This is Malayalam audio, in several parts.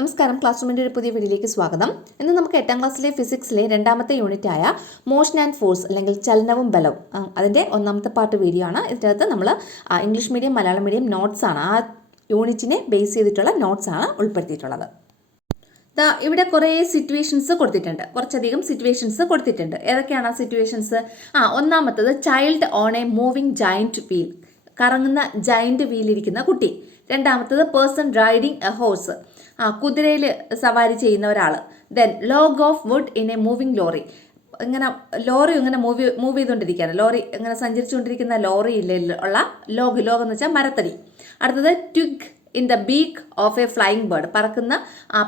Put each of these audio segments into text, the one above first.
നമസ്കാരം, ക്ലാസ് റൂമിൻ്റെ ഒരു പുതിയ വീഡിയോയിലേക്ക് സ്വാഗതം. ഇന്ന് നമുക്ക് 8ാം ക്ലാസ്സിലെ ഫിസിക്സിലെ രണ്ടാമത്തെ യൂണിറ്റായ മോഷൻ ആൻഡ് ഫോഴ്സ് അല്ലെങ്കിൽ ചലനവും ബലവും അതിൻ്റെ ഒന്നാമത്തെ പാർട്ട് വീഡിയോ ആണ്. ഇതിനകത്ത് നമ്മൾ English medium Malayalam medium notes ആണ്, ആ യൂണിറ്റിനെ ബേസ് ചെയ്തിട്ടുള്ള നോട്ട്സ് ആണ് ഉൾപ്പെടുത്തിയിട്ടുള്ളത്. ഇവിടെ കുറേ സിറ്റുവേഷൻസ് കൊടുത്തിട്ടുണ്ട്, കുറച്ചധികം സിറ്റുവേഷൻസ് കൊടുത്തിട്ടുണ്ട്. ഏതൊക്കെയാണ് ആ സിറ്റുവേഷൻസ്? ഒന്നാമത്തത് child on a moving giant wheel, കറങ്ങുന്ന ജയൻറ്റ് വീലിരിക്കുന്ന കുട്ടി. രണ്ടാമത്തത് പേഴ്സൺ റൈഡിങ് എ ഹോഴ്സ്, കുതിരയിൽ സവാരി ചെയ്യുന്ന ഒരാൾ. Then log of wood in A moving lorry, ഇങ്ങനെ ലോറി ഇങ്ങനെ മൂവ് ചെയ്തുകൊണ്ടിരിക്കുകയാണ്, ലോറി ഇങ്ങനെ സഞ്ചരിച്ചുകൊണ്ടിരിക്കുന്ന ലോറിയിലുള്ള ലോഗ് എന്ന് വെച്ചാൽ മരത്തടി. അടുത്തത് twig in the beak of A flying bird, പറക്കുന്ന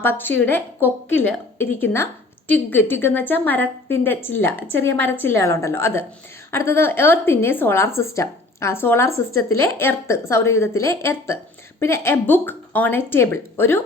പക്ഷിയുടെ കൊക്കിൽ ഇരിക്കുന്ന ട്വിഗ് എന്ന് വെച്ചാൽ മരത്തിൻ്റെ ചില്ല, ചെറിയ മരച്ചില്ലകളുണ്ടല്ലോ അത്. അടുത്തത് earth in A solar system, solar സിസ്റ്റത്തിലെ എർത്ത്, സൗരയൂഥത്തിലെ എർത്ത്. പിന്നെ A book on A table, ഒരു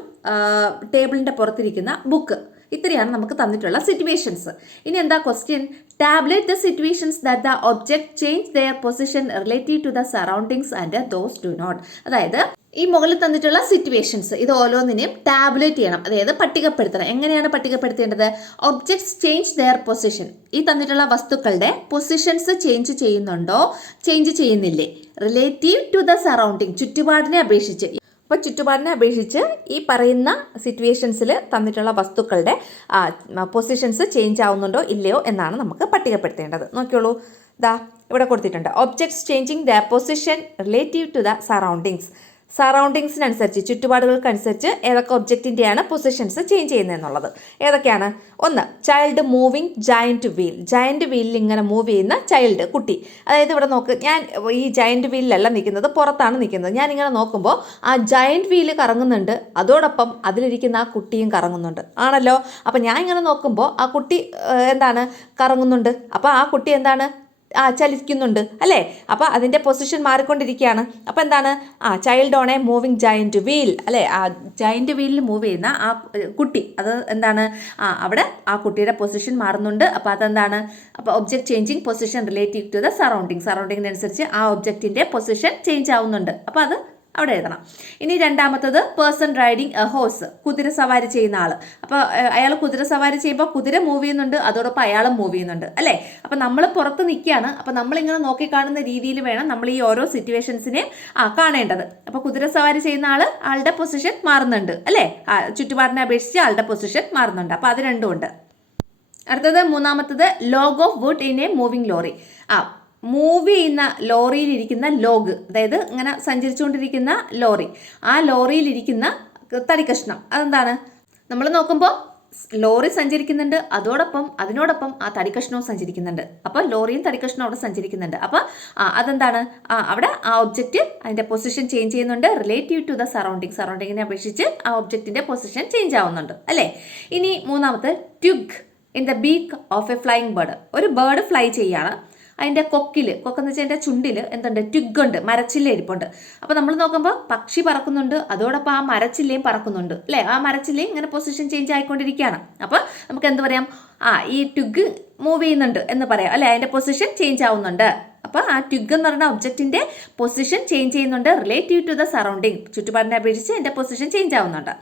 ടേബിളിൻ്റെ പുറത്തിരിക്കുന്ന ബുക്ക്. ഇത്രയാണ് നമുക്ക് തന്നിട്ടുള്ള സിറ്റുവേഷൻസ്. ഇനി എന്താ question? Tabulate the situations that the object change their position relative to the surroundings and those do not. അതായത് ഈ മുകളിൽ തന്നിട്ടുള്ള സിറ്റുവേഷൻസ് ഇത് ഓരോന്നിനെയും ടാബ്ലേറ്റ് ചെയ്യണം, അതായത് പട്ടികപ്പെടുത്തണം. എങ്ങനെയാണ് പട്ടികപ്പെടുത്തേണ്ടത്? ഒബ്ജക്ട്സ് ചേഞ്ച് ദെയർ പൊസിഷൻ, ഈ തന്നിട്ടുള്ള വസ്തുക്കളുടെ പൊസിഷൻസ് ചേഞ്ച് ചെയ്യുന്നുണ്ടോ, ചേഞ്ച് ചെയ്യുന്നില്ലേ? റിലേറ്റീവ് ടു ദ സറൗണ്ടിങ്, ചുറ്റുപാടിനെ അപേക്ഷിച്ച്. അപ്പോൾ ചുറ്റുപാടിനെ അപേക്ഷിച്ച് ഈ പറയുന്ന സിറ്റുവേഷൻസിൽ തന്നിട്ടുള്ള വസ്തുക്കളുടെ പൊസിഷൻസ് ചേഞ്ച് ആവുന്നുണ്ടോ ഇല്ലയോ എന്നാണ് നമുക്ക് പട്ടികപ്പെടുത്തേണ്ടത്. നോക്കിയോളൂ, ഇവിടെ കൊടുത്തിട്ടുണ്ട് objects changing the position relative to the surroundings. സറൗണ്ടിങ്സിനനുസരിച്ച്, ചുറ്റുപാടുകൾക്കനുസരിച്ച് ഏതൊക്കെ ഒബ്ജക്റ്റിൻ്റെയാണ് പൊസിഷൻസ് ചേഞ്ച് ചെയ്യുന്നതെന്നുള്ളത്. ഏതൊക്കെയാണ്? ഒന്ന്, child moving giant wheel, giant വീലിൽ ഇങ്ങനെ മൂവ് ചെയ്യുന്ന ചൈൽഡ്, കുട്ടി. അതായത് ഇവിടെ നോക്ക്, ഞാൻ ഈ ജയൻറ്റ് വീലിലല്ല നിൽക്കുന്നത്, പുറത്താണ് നിൽക്കുന്നത്. ഞാനിങ്ങനെ നോക്കുമ്പോൾ ആ ജയൻറ്റ് വീല് കറങ്ങുന്നുണ്ട്, അതോടൊപ്പം അതിലിരിക്കുന്ന ആ കുട്ടിയും കറങ്ങുന്നുണ്ട്, ആണല്ലോ. അപ്പം ഞാൻ ഇങ്ങനെ നോക്കുമ്പോൾ ആ കുട്ടി എന്താണ്, കറങ്ങുന്നുണ്ട്. അപ്പോൾ ആ കുട്ടി എന്താണ്, ചലിക്കുന്നുണ്ട് അല്ലേ. അപ്പോൾ അതിൻ്റെ പൊസിഷൻ മാറിക്കൊണ്ടിരിക്കുകയാണ്. അപ്പോൾ എന്താണ്, child on a moving giant wheel അല്ലേ. ആ ജയൻറ്റ് വീലിൽ മൂവ് ചെയ്യുന്ന ആ കുട്ടി, അത് എന്താണ്, അവിടെ ആ കുട്ടിയുടെ പൊസിഷൻ മാറുന്നുണ്ട്. അപ്പോൾ അതെന്താണ്, അപ്പോൾ object changing position relative to the സറൗണ്ടിങ്ങിനനുസരിച്ച് ആ ഒബ്ജക്റ്റിൻ്റെ പൊസിഷൻ ചേഞ്ച് ആവുന്നുണ്ട്. അപ്പോൾ അത് അവിടെ എഴുതണം. ഇനി രണ്ടാമത്തത് പേഴ്സൺ റൈഡിങ് എ ഹോഴ്സ്, കുതിര സവാരി ചെയ്യുന്ന ആൾ. അപ്പോൾ അയാൾ കുതിര സവാരി ചെയ്യുമ്പോൾ കുതിര മൂവ് ചെയ്യുന്നുണ്ട്, അതോടൊപ്പം അയാളും മൂവ് ചെയ്യുന്നുണ്ട് അല്ലേ. അപ്പോൾ നമ്മൾ പുറത്ത് നിൽക്കുകയാണ്. അപ്പോൾ നമ്മളിങ്ങനെ നോക്കിക്കാണുന്ന രീതിയിൽ വേണം നമ്മൾ ഈ ഓരോ സിറ്റുവേഷൻസിനെ കാണേണ്ടത്. അപ്പോൾ കുതിര സവാരി ചെയ്യുന്ന ആളുടെ പൊസിഷൻ മാറുന്നുണ്ട് അല്ലേ, ചുറ്റുപാടിനെ അപേക്ഷിച്ച് ആളുടെ പൊസിഷൻ മാറുന്നുണ്ട്. അപ്പോൾ അത് രണ്ടും ഉണ്ട്. അടുത്തത് മൂന്നാമത്തത് log of wood in A moving lorry. Move ചെയ്യുന്ന ലോറിയിലിരിക്കുന്ന ലോഗ്, അതായത് ഇങ്ങനെ സഞ്ചരിച്ചുകൊണ്ടിരിക്കുന്ന ലോറി, ആ ലോറിയിലിരിക്കുന്ന തടിക്കഷ്ണം അതെന്താണ്? നമ്മൾ നോക്കുമ്പോൾ ലോറി സഞ്ചരിക്കുന്നുണ്ട്, അതിനോടൊപ്പം ആ തടിക്കഷ്ണവും സഞ്ചരിക്കുന്നുണ്ട്. അപ്പോൾ ലോറിയും തടിക്കഷ്ണവും അവിടെ സഞ്ചരിക്കുന്നുണ്ട്. അപ്പോൾ അതെന്താണ്, അവിടെ ആ ഒബ്ജക്റ്റ് അതിൻ്റെ പൊസിഷൻ ചേഞ്ച് ചെയ്യുന്നുണ്ട് റിലേറ്റീവ് ടു ദ സറൗണ്ടിങ്ങിനെ അപേക്ഷിച്ച് ആ ഒബ്ജക്റ്റിൻ്റെ പൊസിഷൻ ചേഞ്ച് ആവുന്നുണ്ട് അല്ലേ. ഇനി മൂന്നാമത്തെ twig in the beak of A flying bird, ഒരു ബേർഡ് ഫ്ലൈ ചെയ്യാണ്, അതിൻ്റെ കൊക്കെന്ന് വെച്ചാൽ അതിൻ്റെ ചുണ്ടിൽ എന്തുണ്ട്, ട്വിഗുണ്ട്, മരച്ചില്ല ഇരിപ്പുണ്ട്. അപ്പോൾ നമ്മൾ നോക്കുമ്പോൾ പക്ഷി പറക്കുന്നുണ്ട്, അതോടൊപ്പം ആ മരച്ചില്ലയും പറക്കുന്നുണ്ട് അല്ലേ. ആ മരച്ചില്ലയും ഇങ്ങനെ പൊസിഷൻ ചേഞ്ച് ആയിക്കൊണ്ടിരിക്കുകയാണ്. അപ്പോൾ നമുക്ക് എന്ത് പറയാം, ഈ ട്വിഗ് മൂവ് ചെയ്യുന്നുണ്ട് എന്ന് പറയാം അല്ലേ, അതിൻ്റെ പൊസിഷൻ ചേഞ്ച് ആവുന്നുണ്ട്. അപ്പോൾ ആ ട്വിഗ് എന്ന് പറയുന്ന ഒബ്ജക്റ്റിൻ്റെ പൊസിഷൻ ചേഞ്ച് ചെയ്യുന്നുണ്ട് റിലേറ്റീവ് ടു ദ സറൗണ്ടിങ്, ചുറ്റുപാടിനെ അപേക്ഷിച്ച് അതിൻ്റെ പൊസിഷൻ ചേഞ്ച് ആവുന്നുണ്ട്.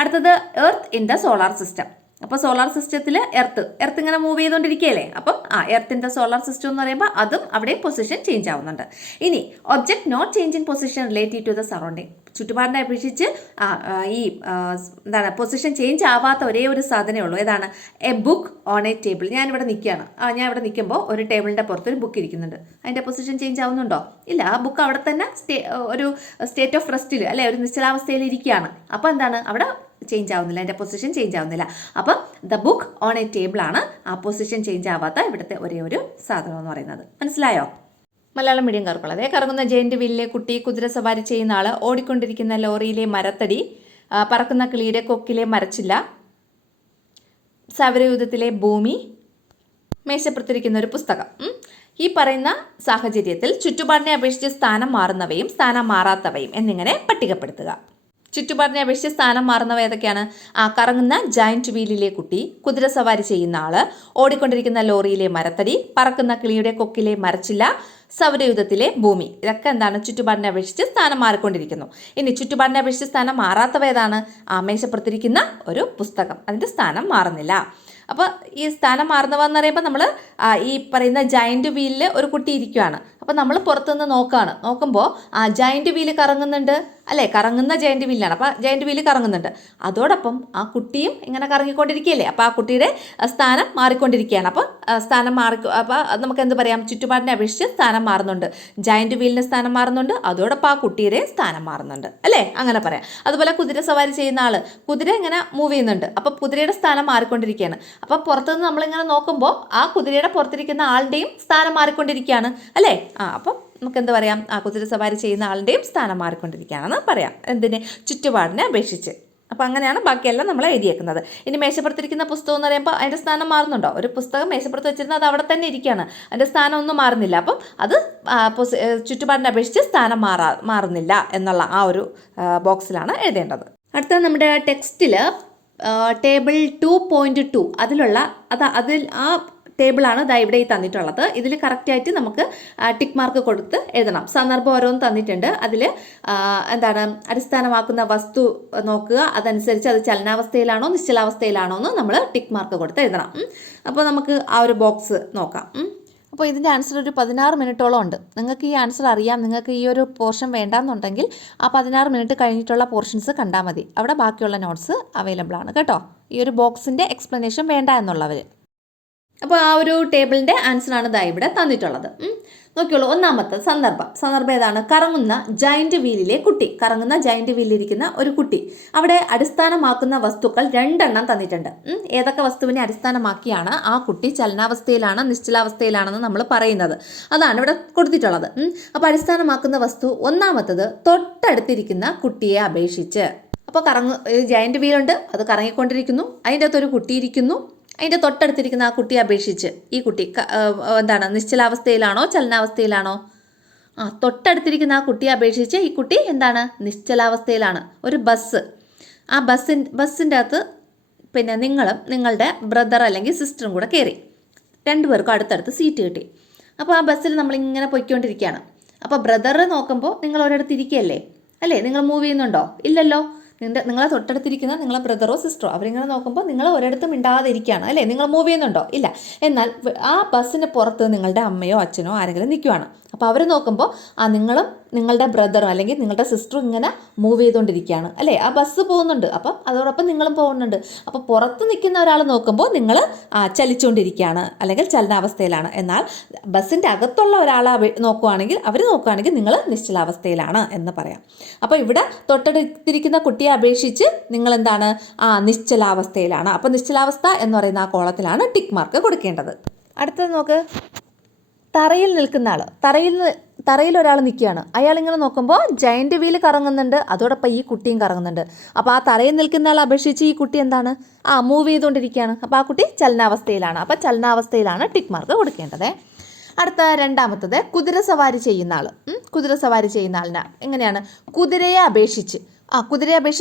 അടുത്തത് earth in the solar system. അപ്പോൾ സോളാർ സിസ്റ്റത്തിൽ എർത്ത് ഇങ്ങനെ മൂവ് ചെയ്തുകൊണ്ടിരിക്കുകയല്ലേ. അപ്പം എർത്തിൻ്റെ സോളാർ സിസ്റ്റം എന്ന് പറയുമ്പോൾ അതും അവിടെ പൊസിഷൻ ചേഞ്ച് ആവുന്നുണ്ട്. ഇനി object not changing position relative to the surrounding, ചുറ്റുപാടിനെ അപേക്ഷിച്ച് ഈ എന്താണ് പൊസിഷൻ ചേഞ്ച് ആവാത്ത ഒരേ ഒരു സാധനമേ ഉള്ളൂ. ഏതാണ്? A book on A table. ഞാനിവിടെ നിൽക്കുകയാണ്, ഞാൻ ഇവിടെ നിൽക്കുമ്പോൾ ഒരു ടേബിളിൻ്റെ പുറത്ത് ഒരു ബുക്ക് ഇരിക്കുന്നുണ്ട്, അതിൻ്റെ പൊസിഷൻ ചേഞ്ച് ആവുന്നുണ്ടോ? ഇല്ല, ആ ബുക്ക് അവിടെ തന്നെ ഒരു സ്റ്റേറ്റ് ഓഫ് റെസ്റ്റിൽ അല്ലെ, ഒരു നിശ്ചലാവസ്ഥയിൽ ഇരിക്കുകയാണ്. അപ്പോൾ എന്താണ്, അവിടെ ചേഞ്ച് ആവുന്നില്ല, അതിൻ്റെ പൊസിഷൻ ചേഞ്ച് ആവുന്നില്ല. അപ്പം the book on A table ആണ് ആ പൊസിഷൻ ചേഞ്ച് ആവാത്ത ഇവിടുത്തെ ഒരേ ഒരു സാധനം എന്ന് പറയുന്നത്. മനസ്സിലായോ? മലയാളം മീഡിയംകാർക്കുള്ള അതേ കറങ്ങുന്ന ജയന്റ് വീലിലെ കുട്ടി, കുതിര സവാരി ചെയ്യുന്ന ആൾ, ഓടിക്കൊണ്ടിരിക്കുന്ന ലോറിയിലെ മരത്തടി, പറക്കുന്ന കിളിയുടെ കൊക്കിലെ മരച്ചില്ല, സൗരയൂഥത്തിലെ ഭൂമി, മേശപ്പുറത്തിരിക്കുന്ന ഒരു പുസ്തകം. ഈ പറയുന്ന സാഹചര്യത്തിൽ ചുറ്റുപാടിനെ അപേക്ഷിച്ച് സ്ഥാനം മാറുന്നവയും സ്ഥാനം മാറാത്തവയും എന്നിങ്ങനെ പട്ടികപ്പെടുത്തുക. ചുറ്റുപാടിനെ അപേക്ഷിച്ച് സ്ഥാനം മാറുന്നവ ഏതൊക്കെയാണ്? കറങ്ങുന്ന ജയന്റ് വീലിലെ കുട്ടി, കുതിരസവാരി ചെയ്യുന്ന ആള്, ഓടിക്കൊണ്ടിരിക്കുന്ന ലോറിയിലെ മരത്തടി, പറക്കുന്ന കിളിയുടെ കൊക്കിലെ മരച്ചില്ല, സൗരയൂഥത്തിലെ ഭൂമി. ഇതൊക്കെ എന്താണ്? ചുറ്റുപാടിനെ അപേക്ഷിച്ച് സ്ഥാനം മാറിക്കൊണ്ടിരിക്കുന്നു. ഇനി ചുറ്റുപാടിനെ അപേക്ഷിച്ച് സ്ഥാനം മാറാത്തവ ഏതാണ്? മേശപ്പുറത്തിരിക്കുന്ന ഒരു പുസ്തകം, അതിൻ്റെ സ്ഥാനം മാറുന്നില്ല. അപ്പോൾ ഈ സ്ഥാനം മാറുന്നവ എന്ന് പറയുമ്പോൾ നമ്മൾ ഈ പറയുന്ന ജയന്റ് വീലിൽ ഒരു കുട്ടി ഇരിക്കുകയാണ്. അപ്പോൾ നമ്മൾ പുറത്തുനിന്ന് നോക്കുമ്പോൾ ജയന്റ് വീല് കറങ്ങുന്നുണ്ട് അല്ലേ? കറങ്ങുന്ന ജയന്റ് വീലാണ്. അപ്പോൾ ജയന്റ് വീല് കറങ്ങുന്നുണ്ട്, അതോടൊപ്പം ആ കുട്ടിയും ഇങ്ങനെ കറങ്ങിക്കൊണ്ടിരിക്കുകയല്ലേ? അപ്പോൾ ആ കുട്ടിയുടെ സ്ഥാനം മാറിക്കൊണ്ടിരിക്കുകയാണ്. അപ്പോൾ അപ്പോൾ നമുക്ക് എന്ത് പറയാം? ചുറ്റുപാടിനെ അപേക്ഷിച്ച് സ്ഥാനം മാറുന്നുണ്ട്. ജയന്റ് വീലിൻ്റെ സ്ഥാനം മാറുന്നുണ്ട്, അതോടൊപ്പം ആ കുട്ടിയുടെ സ്ഥാനം മാറുന്നുണ്ട് അല്ലേ? അങ്ങനെ പറയാം. അതുപോലെ കുതിര സവാരി ചെയ്യുന്ന ആൾ, കുതിര ഇങ്ങനെ മൂവ് ചെയ്യുന്നുണ്ട്, അപ്പോൾ കുതിരയുടെ സ്ഥാനം മാറിക്കൊണ്ടിരിക്കുകയാണ്. അപ്പോൾ പുറത്തുനിന്ന് നമ്മളിങ്ങനെ നോക്കുമ്പോൾ ആ കുതിരയുടെ പുറത്തിരിക്കുന്ന ആളുടെയും സ്ഥാനം മാറിക്കൊണ്ടിരിക്കുകയാണ് അല്ലേ? അപ്പം നമുക്ക് എന്താ പറയാം? കുതിര സവാരി ചെയ്യുന്ന ആളുടെയും സ്ഥാനം മാറിക്കൊണ്ടിരിക്കുകയാണെന്ന് പറയാം. എന്തിന്? ചുറ്റുപാടിനെ അപേക്ഷിച്ച്. അപ്പോൾ അങ്ങനെയാണ് ബാക്കിയെല്ലാം നമ്മൾ എഴുതിയേക്കുന്നത്. ഇനി മേശപ്പുറത്തിരിക്കുന്ന പുസ്തകം എന്ന് പറയുമ്പോൾ അതിൻ്റെ സ്ഥാനം മാറുന്നുണ്ടോ? ഒരു പുസ്തകം മേശപ്പുറത്ത് വെച്ചിരുന്നത് അത് അവിടെ തന്നെ ഇരിക്കുകയാണ്, അതിൻ്റെ സ്ഥാനം ഒന്നും മാറുന്നില്ല. അപ്പം അത് ചുറ്റുപാടിനെ അപേക്ഷിച്ച് സ്ഥാനം മാറുന്നില്ല എന്നുള്ള ആ ഒരു ബോക്സിലാണ് എഴുതേണ്ടത്. അടുത്ത നമ്മുടെ ടെക്സ്റ്റിൽ ടേബിൾ 2.2 അതിൽ ആ ടേബിളാണ് ഇവിടെ ഈ തന്നിട്ടുള്ളത്. ഇതിൽ കറക്റ്റായിട്ട് നമുക്ക് ടിക്ക് മാർക്ക് കൊടുത്ത് എഴുതണം. സന്ദർഭം ഓരോന്ന് തന്നിട്ടുണ്ട്. അതിൽ എന്താണ് അടിസ്ഥാനമാക്കുന്ന വസ്തു നോക്കുക, അതനുസരിച്ച് അത് ചലനാവസ്ഥയിലാണോ നിശ്ചലാവസ്ഥയിലാണോ എന്ന് നമ്മൾ ടിക്ക് മാർക്ക് കൊടുത്ത് എഴുതണം. അപ്പോൾ നമുക്ക് ആ ഒരു ബോക്സ് നോക്കാം. അപ്പോൾ ഇതിൻ്റെ ആൻസർ ഒരു 16 മിനിറ്റോളം ഉണ്ട്. നിങ്ങൾക്ക് ഈ ആൻസർ അറിയാം, നിങ്ങൾക്ക് ഈ ഒരു പോർഷൻ വേണ്ടാന്നുണ്ടെങ്കിൽ ആ 16 മിനിറ്റ് കഴിഞ്ഞിട്ടുള്ള പോർഷൻസ് കണ്ടാൽ മതി. അവിടെ ബാക്കിയുള്ള നോട്ട്സ് അവൈലബിൾ ആണ് കേട്ടോ. ഈ ഒരു ബോക്സിൻ്റെ എക്സ്പ്ലനേഷൻ വേണ്ട എന്നുള്ളവർ. അപ്പോൾ ആ ഒരു ടേബിളിൻ്റെ ആൻസറാണ് ഇവിടെ തന്നിട്ടുള്ളത്. നോക്കിയോളൂ. ഒന്നാമത്തെ സന്ദർഭം ഏതാണ്? കറങ്ങുന്ന ജയന്റ് വീലിലെ കുട്ടി. കറങ്ങുന്ന ജയന്റ് വീലിലിരിക്കുന്ന ഒരു കുട്ടി. അവിടെ അടിസ്ഥാനമാക്കുന്ന വസ്തുക്കൾ 2 തന്നിട്ടുണ്ട്. ഏതൊക്കെ വസ്തുവിനെ അടിസ്ഥാനമാക്കിയാണ് ആ കുട്ടി ചലനാവസ്ഥയിലാണ് നിശ്ചലാവസ്ഥയിലാണെന്ന് നമ്മൾ പറയുന്നത്? അതാണ് ഇവിടെ കൊടുത്തിട്ടുള്ളത്. അപ്പോൾ അടിസ്ഥാനമാക്കുന്ന വസ്തു ഒന്നാമത്തത് തൊട്ടടുത്തിരിക്കുന്ന കുട്ടിയെ അപേക്ഷിച്ച്. അപ്പോൾ ജയന്റ് വീലുണ്ട്, അത് കറങ്ങിക്കൊണ്ടിരിക്കുന്നു, അതിൻ്റെ അകത്തൊരു കുട്ടിയിരിക്കുന്നു. അതിൻ്റെ തൊട്ടടുത്തിരിക്കുന്ന ആ കുട്ടിയെ അപേക്ഷിച്ച് ഈ കുട്ടി എന്താണ്? നിശ്ചലാവസ്ഥയിലാണോ ചലനാവസ്ഥയിലാണോ? തൊട്ടടുത്തിരിക്കുന്ന ആ കുട്ടിയെ അപേക്ഷിച്ച് ഈ കുട്ടി എന്താണ്? നിശ്ചലാവസ്ഥയിലാണ്. ഒരു ബസ്, ആ ബസ്സിൻ്റെ അകത്ത് പിന്നെ നിങ്ങളും നിങ്ങളുടെ ബ്രദർ അല്ലെങ്കിൽ സിസ്റ്ററും കൂടെ കയറി. 2 പേർക്കും അടുത്തടുത്ത് സീറ്റ് കിട്ടി. അപ്പോൾ ആ ബസ്സിൽ നമ്മളിങ്ങനെ പൊയ്ക്കൊണ്ടിരിക്കുകയാണ്. അപ്പോൾ ബ്രദർ നോക്കുമ്പോൾ നിങ്ങൾ ഒരിടത്ത് ഇരിക്കുകയല്ലേ അല്ലേ? നിങ്ങൾ മൂവ് ചെയ്യുന്നുണ്ടോ? ഇല്ലല്ലോ. നിങ്ങളെ തൊട്ടടുത്തിരിക്കുന്ന നിങ്ങളെ ബ്രദറോ സിസ്റ്ററോ അവരിങ്ങനെ നോക്കുമ്പോൾ നിങ്ങൾ ഒരിടത്തും മിണ്ടാതെ ഇരിക്കുകയാണ് അല്ലേ? നിങ്ങൾ മൂവ് ചെയ്യുന്നുണ്ടോ? ഇല്ല. എന്നാൽ ആ ബസ്സിന് പുറത്ത് നിങ്ങളുടെ അമ്മയോ അച്ഛനോ ആരെങ്കിലും നിൽക്കുകയാണ്. അപ്പോൾ അവർ നോക്കുമ്പോൾ നിങ്ങളും നിങ്ങളുടെ ബ്രദറും അല്ലെങ്കിൽ നിങ്ങളുടെ സിസ്റ്ററും ഇങ്ങനെ മൂവ് ചെയ്തുകൊണ്ടിരിക്കുകയാണ് അല്ലേ? ആ ബസ് പോകുന്നുണ്ട്, അപ്പം അതോടൊപ്പം നിങ്ങളും പോകുന്നുണ്ട്. അപ്പോൾ പുറത്ത് നിൽക്കുന്ന ഒരാൾ നോക്കുമ്പോൾ നിങ്ങൾ ചലിച്ചുകൊണ്ടിരിക്കുകയാണ് അല്ലെങ്കിൽ ചലനാവസ്ഥയിലാണ്. എന്നാൽ ബസ്സിൻ്റെ അകത്തുള്ള ഒരാളെ നോക്കുകയാണെങ്കിൽ നിങ്ങൾ നിശ്ചലാവസ്ഥയിലാണ് എന്ന് പറയാം. അപ്പോൾ ഇവിടെ തൊട്ടടുത്തിരിക്കുന്ന കുട്ടിയെ അപേക്ഷിച്ച് നിങ്ങൾ എന്താണ്? നിശ്ചലാവസ്ഥയിലാണ്. അപ്പോൾ നിശ്ചലാവസ്ഥ എന്ന് പറയുന്ന ആ കോളത്തിലാണ് ടിക്ക് മാർക്ക് കൊടുക്കേണ്ടത്. അടുത്തത് നോക്ക്. തറയിൽ നിൽക്കുന്ന ആൾ, തറയിൽ ഒരാൾ നിൽക്കുകയാണ്. അയാളിങ്ങനെ നോക്കുമ്പോൾ ജയന്റ് വീല് കറങ്ങുന്നുണ്ട്, അതോടൊപ്പം ഈ കുട്ടിയും കറങ്ങുന്നുണ്ട്. അപ്പോൾ ആ തറയിൽ നിൽക്കുന്ന ആൾ അപേക്ഷിച്ച് ഈ കുട്ടി എന്താണ്? മൂവ് ചെയ്തുകൊണ്ടിരിക്കുകയാണ്. അപ്പോൾ ആ കുട്ടി ചലനാവസ്ഥയിലാണ്. അപ്പോൾ ചലനാവസ്ഥയിലാണ് ടിക്ക് മാർക്ക് കൊടുക്കേണ്ടത്. അടുത്ത രണ്ടാമത്തത് കുതിര സവാരി ചെയ്യുന്ന ആൾ. കുതിര സവാരി ചെയ്യുന്ന ആളിന് എങ്ങനെയാണ്? കുതിരയെ അപേക്ഷിച്ച്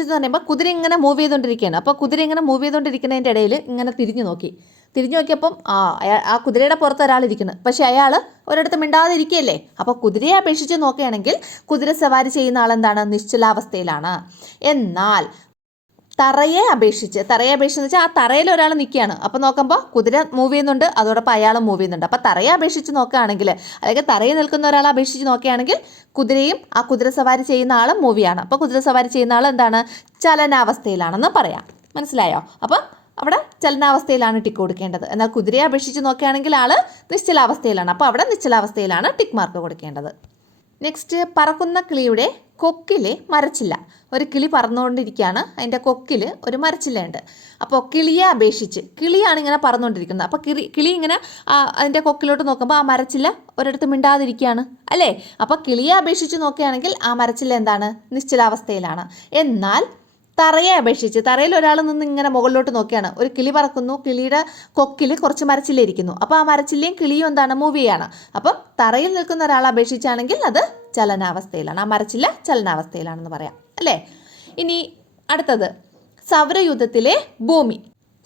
എന്ന് പറയുമ്പോൾ കുതിര ഇങ്ങനെ മൂവ് ചെയ്തുകൊണ്ടിരിക്കുകയാണ്. അപ്പോൾ കുതിര ഇങ്ങനെ മൂവ് ചെയ്തുകൊണ്ടിരിക്കുന്നതിൻ്റെ ഇടയിൽ ഇങ്ങനെ തിരിഞ്ഞു നോക്കിയപ്പം ആ കുതിരയുടെ പുറത്ത് ഒരാളിരിക്കുന്നു. പക്ഷേ അയാൾ ഒരിടത്ത് മിണ്ടാതെ ഇരിക്കുകയല്ലേ? അപ്പോൾ കുതിരയെ അപേക്ഷിച്ച് നോക്കുകയാണെങ്കിൽ കുതിര സവാരി ചെയ്യുന്ന ആളെന്താണ്? നിശ്ചലാവസ്ഥയിലാണ്. എന്നാൽ തറയെ അപേക്ഷിച്ച് വെച്ചാൽ ആ തറയിൽ ഒരാൾ നിൽക്കുകയാണ്. അപ്പോൾ നോക്കുമ്പോൾ കുതിര മൂവ് ചെയ്യുന്നുണ്ട്, അതോടൊപ്പം അയാളും മൂവ് ചെയ്യുന്നുണ്ട്. അപ്പോൾ തറയെ അപേക്ഷിച്ച് നോക്കുകയാണെങ്കിൽ അല്ലെങ്കിൽ തറയിൽ നിൽക്കുന്ന ഒരാളെ അപേക്ഷിച്ച് നോക്കുകയാണെങ്കിൽ കുതിരയും ആ കുതിര സവാരി ചെയ്യുന്ന ആളും മൂവിയാണ്. അപ്പോൾ കുതിര സവാരി ചെയ്യുന്ന ആൾ എന്താണ്? ചലനാവസ്ഥയിലാണെന്ന് പറയാം. മനസ്സിലായോ? അപ്പം അവിടെ ചലനാവസ്ഥയിലാണ് ടിക്ക് കൊടുക്കേണ്ടത്. എന്നാൽ കുതിരയെ അപേക്ഷിച്ച് നോക്കുകയാണെങ്കിൽ ആൾ നിശ്ചലാവസ്ഥയിലാണ്. അപ്പോൾ അവിടെ നിശ്ചലാവസ്ഥയിലാണ് ടിക്ക് മാർക്ക് കൊടുക്കേണ്ടത്. നെക്സ്റ്റ്, പറക്കുന്ന കിളിയുടെ കൊക്കിൽ മരച്ചില്ല. ഒരു കിളി പറന്നുകൊണ്ടിരിക്കുകയാണ്, അതിൻ്റെ കൊക്കിൽ ഒരു മരച്ചില്ലയുണ്ട്. അപ്പോൾ കിളിയെ അപേക്ഷിച്ച്, കിളിയാണ് ഇങ്ങനെ പറന്നുകൊണ്ടിരിക്കുന്നത്. അപ്പോൾ കിളി ഇങ്ങനെ അതിൻ്റെ കൊക്കിലോട്ട് നോക്കുമ്പോൾ ആ മരച്ചില്ല ഒരിടത്ത് മിണ്ടാതിരിക്കുകയാണ് അല്ലേ? അപ്പോൾ കിളിയെ അപേക്ഷിച്ച് നോക്കുകയാണെങ്കിൽ ആ മരച്ചില്ല എന്താണ്? നിശ്ചലാവസ്ഥയിലാണ്. എന്നാൽ തറയെ അപേക്ഷിച്ച്, തറയിൽ ഒരാൾ നിന്ന് ഇങ്ങനെ മുകളിലോട്ട് നോക്കിയാണ്, ഒരു കിളി പറക്കുന്നു, കിളിയുടെ കൊക്കിൽ കുറച്ച് മരച്ചില്ല ഇരിക്കുന്നു. അപ്പോൾ ആ മരച്ചില്ലയും കിളിയും എന്താണ്? മൂവ് ചെയ്യാണ്. അപ്പം തറയിൽ നിൽക്കുന്ന ഒരാളെ അപേക്ഷിച്ചാണെങ്കിൽ അത് ചലനാവസ്ഥയിലാണ്. ആ മരച്ചില്ല ചലനാവസ്ഥയിലാണെന്ന് പറയാം അല്ലേ? ഇനി അടുത്തത് സൗരയൂഥത്തിലെ ഭൂമി.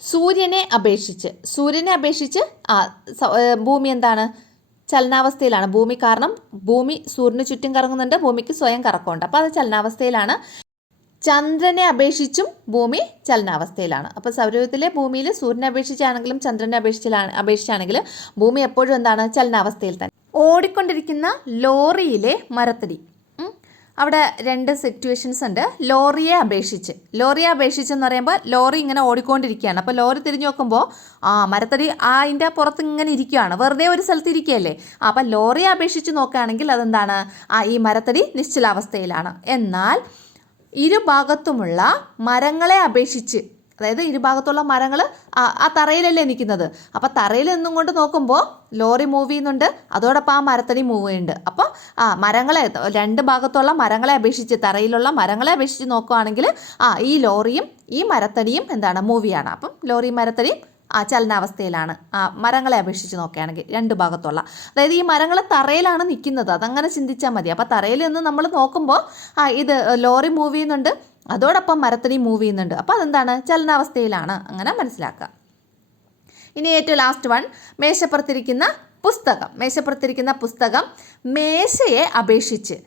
സൂര്യനെ അപേക്ഷിച്ച് ഭൂമി എന്താണ്? ചലനാവസ്ഥയിലാണ്. ഭൂമി കാരണം ഭൂമി സൂര്യന് ചുറ്റും കറങ്ങുന്നുണ്ട്, ഭൂമിക്ക് സ്വയം കറക്കമുണ്ട്. അപ്പോൾ അത് ചലനാവസ്ഥയിലാണ്. ചന്ദ്രനെ അപേക്ഷിച്ചും ഭൂമി ചലനാവസ്ഥയിലാണ്. അപ്പോൾ സൗരയൂഥത്തിലെ ഭൂമിയിൽ സൂര്യനെ അപേക്ഷിച്ചാണെങ്കിലും ചന്ദ്രനെ അപേക്ഷിച്ചാണെങ്കിലും ഭൂമി എപ്പോഴും എന്താണ്? ചലനാവസ്ഥയിൽ തന്നെ. ഓടിക്കൊണ്ടിരിക്കുന്ന ലോറിയിലെ മരത്തടി. അവിടെ രണ്ട് സിറ്റുവേഷൻസ് ഉണ്ട്. ലോറിയെ അപേക്ഷിച്ചെന്ന് പറയുമ്പോൾ ലോറി ഇങ്ങനെ ഓടിക്കൊണ്ടിരിക്കുകയാണ്. അപ്പോൾ ലോറി തിരിഞ്ഞു നോക്കുമ്പോൾ മരത്തടി അതിൻ്റെ പുറത്ത് ഇങ്ങനെ ഇരിക്കുകയാണ്, വെറുതെ ഒരു സ്ഥലത്ത് ഇരിക്കുകയല്ലേ. അപ്പം ലോറിയെ അപേക്ഷിച്ച് നോക്കുകയാണെങ്കിൽ അതെന്താണ്? ഈ മരത്തടി നിശ്ചലാവസ്ഥയിലാണ്. എന്നാൽ ഇരുഭാഗത്തുമുള്ള മരങ്ങളെ അപേക്ഷിച്ച്, അതായത് ഇരുഭാഗത്തുള്ള മരങ്ങൾ ആ തറയിലല്ലേ നിൽക്കുന്നത്. അപ്പോൾ തറയിൽ നിന്നും കൊണ്ട് നോക്കുമ്പോൾ ലോറി മൂവ് ചെയ്യുന്നുണ്ട്, അതോടൊപ്പം ആ മരത്തടി മൂവ് ചെയ്യുന്നുണ്ട്. അപ്പോൾ മരങ്ങളെ, രണ്ട് ഭാഗത്തുള്ള മരങ്ങളെ അപേക്ഷിച്ച്, തറയിലുള്ള മരങ്ങളെ അപേക്ഷിച്ച് നോക്കുകയാണെങ്കിൽ ഈ ലോറിയും ഈ മരത്തടിയും എന്താണ്? മൂവിയാണ്. അപ്പം ലോറിയും മരത്തടിയും ചലനാവസ്ഥയിലാണ് മരങ്ങളെ അപേക്ഷിച്ച് നോക്കുകയാണെങ്കിൽ, രണ്ട് ഭാഗത്തുള്ള. അതായത് ഈ മരങ്ങൾ തറയിലാണ് നിൽക്കുന്നത്, അതങ്ങനെ ചിന്തിച്ചാൽ മതി. അപ്പോൾ തറയിൽ നിന്ന് നമ്മൾ നോക്കുമ്പോൾ ഇത് ലോറി മൂവ് ചെയ്യുന്നുണ്ട്, അതോടൊപ്പം മരത്തടി മൂവ് ചെയ്യുന്നുണ്ട്. അപ്പോൾ അതെന്താണ്? ചലനാവസ്ഥയിലാണ്. അങ്ങനെ മനസ്സിലാക്കുക. ഇനി ഏറ്റവും ലാസ്റ്റ് വൺ, മേശപ്പുറത്തിരിക്കുന്ന പുസ്തകം മേശയെ അപേക്ഷിച്ച്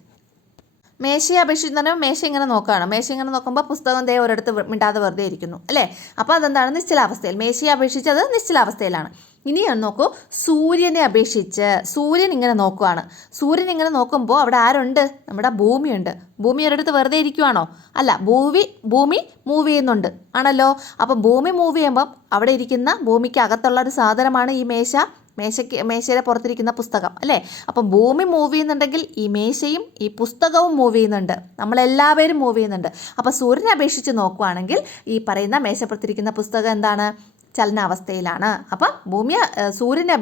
പറഞ്ഞാൽ മേശ ഇങ്ങനെ നോക്കുകയാണ്. മേശ ഇങ്ങനെ നോക്കുമ്പോൾ പുസ്തകം ഒരിടത്ത് മിണ്ടാതെ വെറുതെ ഇരിക്കുന്നു അല്ലേ. അപ്പോൾ അതെന്താണ്? നിശ്ചലാവസ്ഥയിൽ. മേശയെ അപേക്ഷിച്ച് അത് നിശ്ചലാവസ്ഥയിലാണ്. ഇനി നോക്കൂ, സൂര്യനെ അപേക്ഷിച്ച് സൂര്യൻ ഇങ്ങനെ നോക്കുകയാണ്. സൂര്യൻ ഇങ്ങനെ നോക്കുമ്പോൾ അവിടെ ആരുണ്ട്? നമ്മുടെ ഭൂമിയുണ്ട്. ഭൂമി ഒരിടത്ത് വെറുതെ ഇരിക്കുവാണോ? അല്ല, ഭൂമി മൂവ് ചെയ്യുന്നുണ്ട് ആണല്ലോ. അപ്പം ഭൂമി മൂവ് ചെയ്യുമ്പം അവിടെ ഇരിക്കുന്ന ഭൂമിക്ക് അകത്തുള്ള ഒരു സാധനമാണ് ഈ മേശയുടെ പുറത്തിരിക്കുന്ന പുസ്തകം അല്ലേ. അപ്പം ഭൂമി മൂവ് ചെയ്യുന്നുണ്ടെങ്കിൽ ഈ മേശയും ഈ പുസ്തകവും മൂവ് ചെയ്യുന്നുണ്ട്, നമ്മളെല്ലാവരും മൂവ് ചെയ്യുന്നുണ്ട്. അപ്പോൾ സൂര്യനെ അപേക്ഷിച്ച് നോക്കുകയാണെങ്കിൽ ഈ പറയുന്ന മേശപ്പുറത്തിരിക്കുന്ന പുസ്തകം എന്താണ്? ചലനാവസ്ഥയിലാണ്. അപ്പം സൂര്യനെ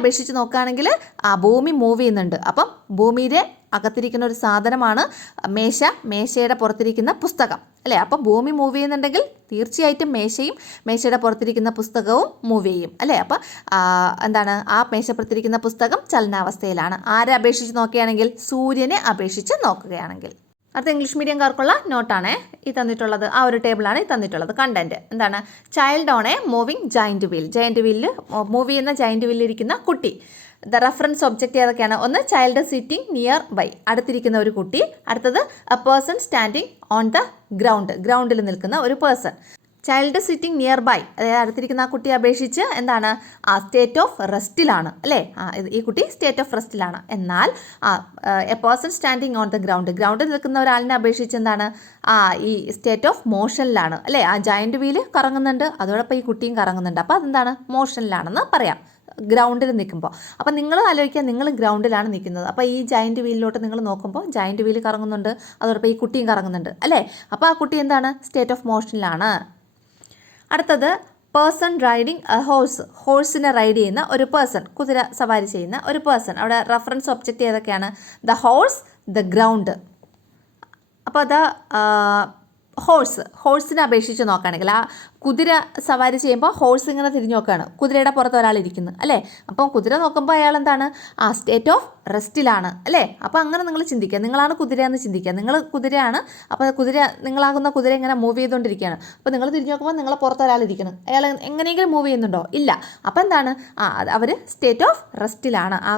അപേക്ഷിച്ച് നോക്കുകയാണെങ്കിൽ ഭൂമി മൂവ് ചെയ്യുന്നുണ്ട്. അപ്പം ഭൂമിയുടെ അകത്തിരിക്കുന്ന ഒരു സാധനമാണ് മേശയുടെ പുറത്തിരിക്കുന്ന പുസ്തകം അല്ലേ. അപ്പം ഭൂമി മൂവ് ചെയ്യുന്നുണ്ടെങ്കിൽ തീർച്ചയായിട്ടും മേശയുടെ പുറത്തിരിക്കുന്ന പുസ്തകവും മൂവ് ചെയ്യും അല്ലേ. അപ്പം എന്താണ്? ആ മേശപ്പുറത്തിരിക്കുന്ന പുസ്തകം ചലനാവസ്ഥയിലാണ്. ആരെ അപേക്ഷിച്ച് നോക്കുകയാണെങ്കിൽ? സൂര്യനെ അപേക്ഷിച്ച് നോക്കുകയാണെങ്കിൽ. അടുത്ത ഇംഗ്ലീഷ് മീഡിയംകാർക്കുള്ള നോട്ടാണ് ഈ തന്നിട്ടുള്ളത്. ആ ഒരു ടേബിളാണ് ഈ തന്നിട്ടുള്ളത്. കണ്ടന്റ് എന്താണ്? Child on a moving giant വീലിൽ മൂവ് ചെയ്യുന്ന ജയൻറ്റ് വീലിലിരിക്കുന്ന കുട്ടി. ദ റെഫറൻസ് ഒബ്ജക്റ്റ് ഏതൊക്കെയാണ്? ഒന്ന്, ചൈൽഡ് സിറ്റിംഗ് നിയർ ബൈ, അടുത്തിരിക്കുന്ന ഒരു കുട്ടി. അടുത്തത്, a person standing on the ഗ്രൗണ്ടിൽ നിൽക്കുന്ന ഒരു person. Child sitting nearby, അതായത് അടുത്തിരിക്കുന്ന ആ കുട്ടിയെ അപേക്ഷിച്ച് എന്താണ്? സ്റ്റേറ്റ് ഓഫ് റെസ്റ്റിലാണ് അല്ലേ. ഈ കുട്ടി സ്റ്റേറ്റ് ഓഫ് റെസ്റ്റിലാണ്. എന്നാൽ a person standing on the ഗ്രൗണ്ടിൽ നിൽക്കുന്ന ഒരാളിനെ അപേക്ഷിച്ച് എന്താണ്? ഈ സ്റ്റേറ്റ് ഓഫ് മോഷനിലാണ് അല്ലേ. ആ ജയൻറ്റ് വീല് കറങ്ങുന്നുണ്ട്, അതോടൊപ്പം ഈ കുട്ടിയും കറങ്ങുന്നുണ്ട്. അപ്പോൾ അതെന്താണ്? മോഷനിലാണെന്ന് പറയാം, ഗ്രൗണ്ടിൽ നിൽക്കുമ്പോൾ. അപ്പം നിങ്ങൾ ആലോചിക്കുക, നിങ്ങൾ ഗ്രൗണ്ടിലാണ് നിൽക്കുന്നത്. അപ്പോൾ ഈ ജയൻറ്റ് വീലിലോട്ട് നിങ്ങൾ നോക്കുമ്പോൾ ജയൻറ്റ് വീല് കറങ്ങുന്നുണ്ട്, അതോടൊപ്പം ഈ കുട്ടിയും കറങ്ങുന്നുണ്ട് അല്ലേ. അപ്പോൾ ആ കുട്ടി എന്താണ്? സ്റ്റേറ്റ് ഓഫ് മോഷനിലാണ്. അടുത്തത്, പേഴ്സൺ റൈഡിങ് എ ഹോഴ്സിനെ റൈഡ് ചെയ്യുന്ന ഒരു പേഴ്സൺ, കുതിര സവാരി ചെയ്യുന്ന ഒരു പേഴ്സൺ. അവിടെ റെഫറൻസ് ഒബ്ജക്റ്റ് ഏതൊക്കെയാണ്? The horse, the ground. അപ്പോൾ ഹോഴ്സിനെ അപേക്ഷിച്ച് നോക്കുകയാണെങ്കിൽ ആ കുതിര സവാരി ചെയ്യുമ്പോൾ ഹോഴ്സ് ഇങ്ങനെ തിരിഞ്ഞു നോക്കുകയാണ്, കുതിരയുടെ പുറത്ത് ഒരാളിരിക്കുന്നു അല്ലേ. അപ്പം കുതിര നോക്കുമ്പോൾ അയാൾ എന്താണ്? സ്റ്റേറ്റ് ഓഫ് റെസ്റ്റിലാണ് അല്ലേ. അപ്പോൾ അങ്ങനെ നിങ്ങൾ ചിന്തിക്കുക, നിങ്ങളാണ് കുതിരയെന്ന് ചിന്തിക്കുക. നിങ്ങൾ കുതിരയാണ്, അപ്പോൾ നിങ്ങളാകുന്ന കുതിര ഇങ്ങനെ മൂവ് ചെയ്തുകൊണ്ടിരിക്കുകയാണ്. അപ്പോൾ നിങ്ങൾ തിരിഞ്ഞു നോക്കുമ്പോൾ നിങ്ങളെ പുറത്ത് ഒരാളിരിക്കണം, അയാൾ എങ്ങനെയെങ്കിലും മൂവ് ചെയ്യുന്നുണ്ടോ? ഇല്ല. അപ്പോൾ എന്താണ്? അവർ സ്റ്റേറ്റ് ഓഫ് റെസ്റ്റിലാണ്. ആ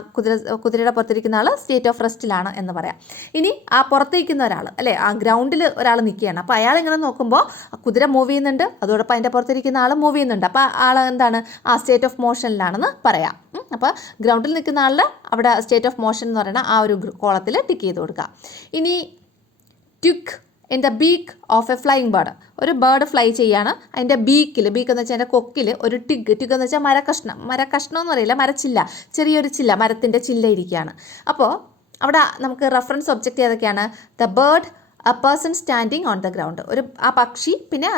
കുതിരയുടെ പുറത്തിരിക്കുന്ന ആൾ സ്റ്റേറ്റ് ഓഫ് റെസ്റ്റിലാണ് എന്ന് പറയാം. ഇനി ആ പുറത്തിരിക്കുന്ന ഒരാൾ അല്ലേ, ആ ഗ്രൗണ്ടിൽ ഒരാൾ നിൽക്കുകയാണ്. അപ്പോൾ അയാൾ ഇങ്ങനെ നോക്കുമ്പോൾ കുതിര മൂവ് ചെയ്യുന്നുണ്ട്, അതോടൊപ്പം അതിൻ്റെ പുറത്തിരിക്കുന്ന ആൾ മൂവ് ചെയ്യുന്നുണ്ട്. അപ്പോൾ ആൾ എന്താണ്? സ്റ്റേറ്റ് ഓഫ് മോഷനിലാണെന്ന് പറയാം. അപ്പോൾ ഗ്രൗണ്ടിൽ നിൽക്കുന്ന ആളുടെ അവിടെ സ്റ്റേറ്റ് ഓഫ് മോഷൻ എന്ന് പറയുന്ന ആ ഒരു കോളത്തിൽ ടിക്ക് ചെയ്ത് കൊടുക്കുക. ഇനി ട്വിക്ക് in the beak of A flying bird, ഒരു ബേർഡ് ഫ്ലൈ ചെയ്യാണ്. അതിൻ്റെ ബീക്ക് എന്ന് വെച്ചാൽ അതിൻ്റെ കൊക്കിൽ ഒരു ടിഗ് എന്ന് വെച്ചാൽ മരക്കഷ്ണം എന്ന് പറയില്ല, മരച്ചില്ല, ചെറിയൊരു ചില്ല, മരത്തിൻ്റെ ചില്ല ഇരിക്കുകയാണ്. അപ്പോൾ അവിടെ നമുക്ക് റെഫറൻസ് ഒബ്ജക്റ്റ് ഏതൊക്കെയാണ്? The bird, A person standing on the ground, ആ പക്ഷി, പിന്നെ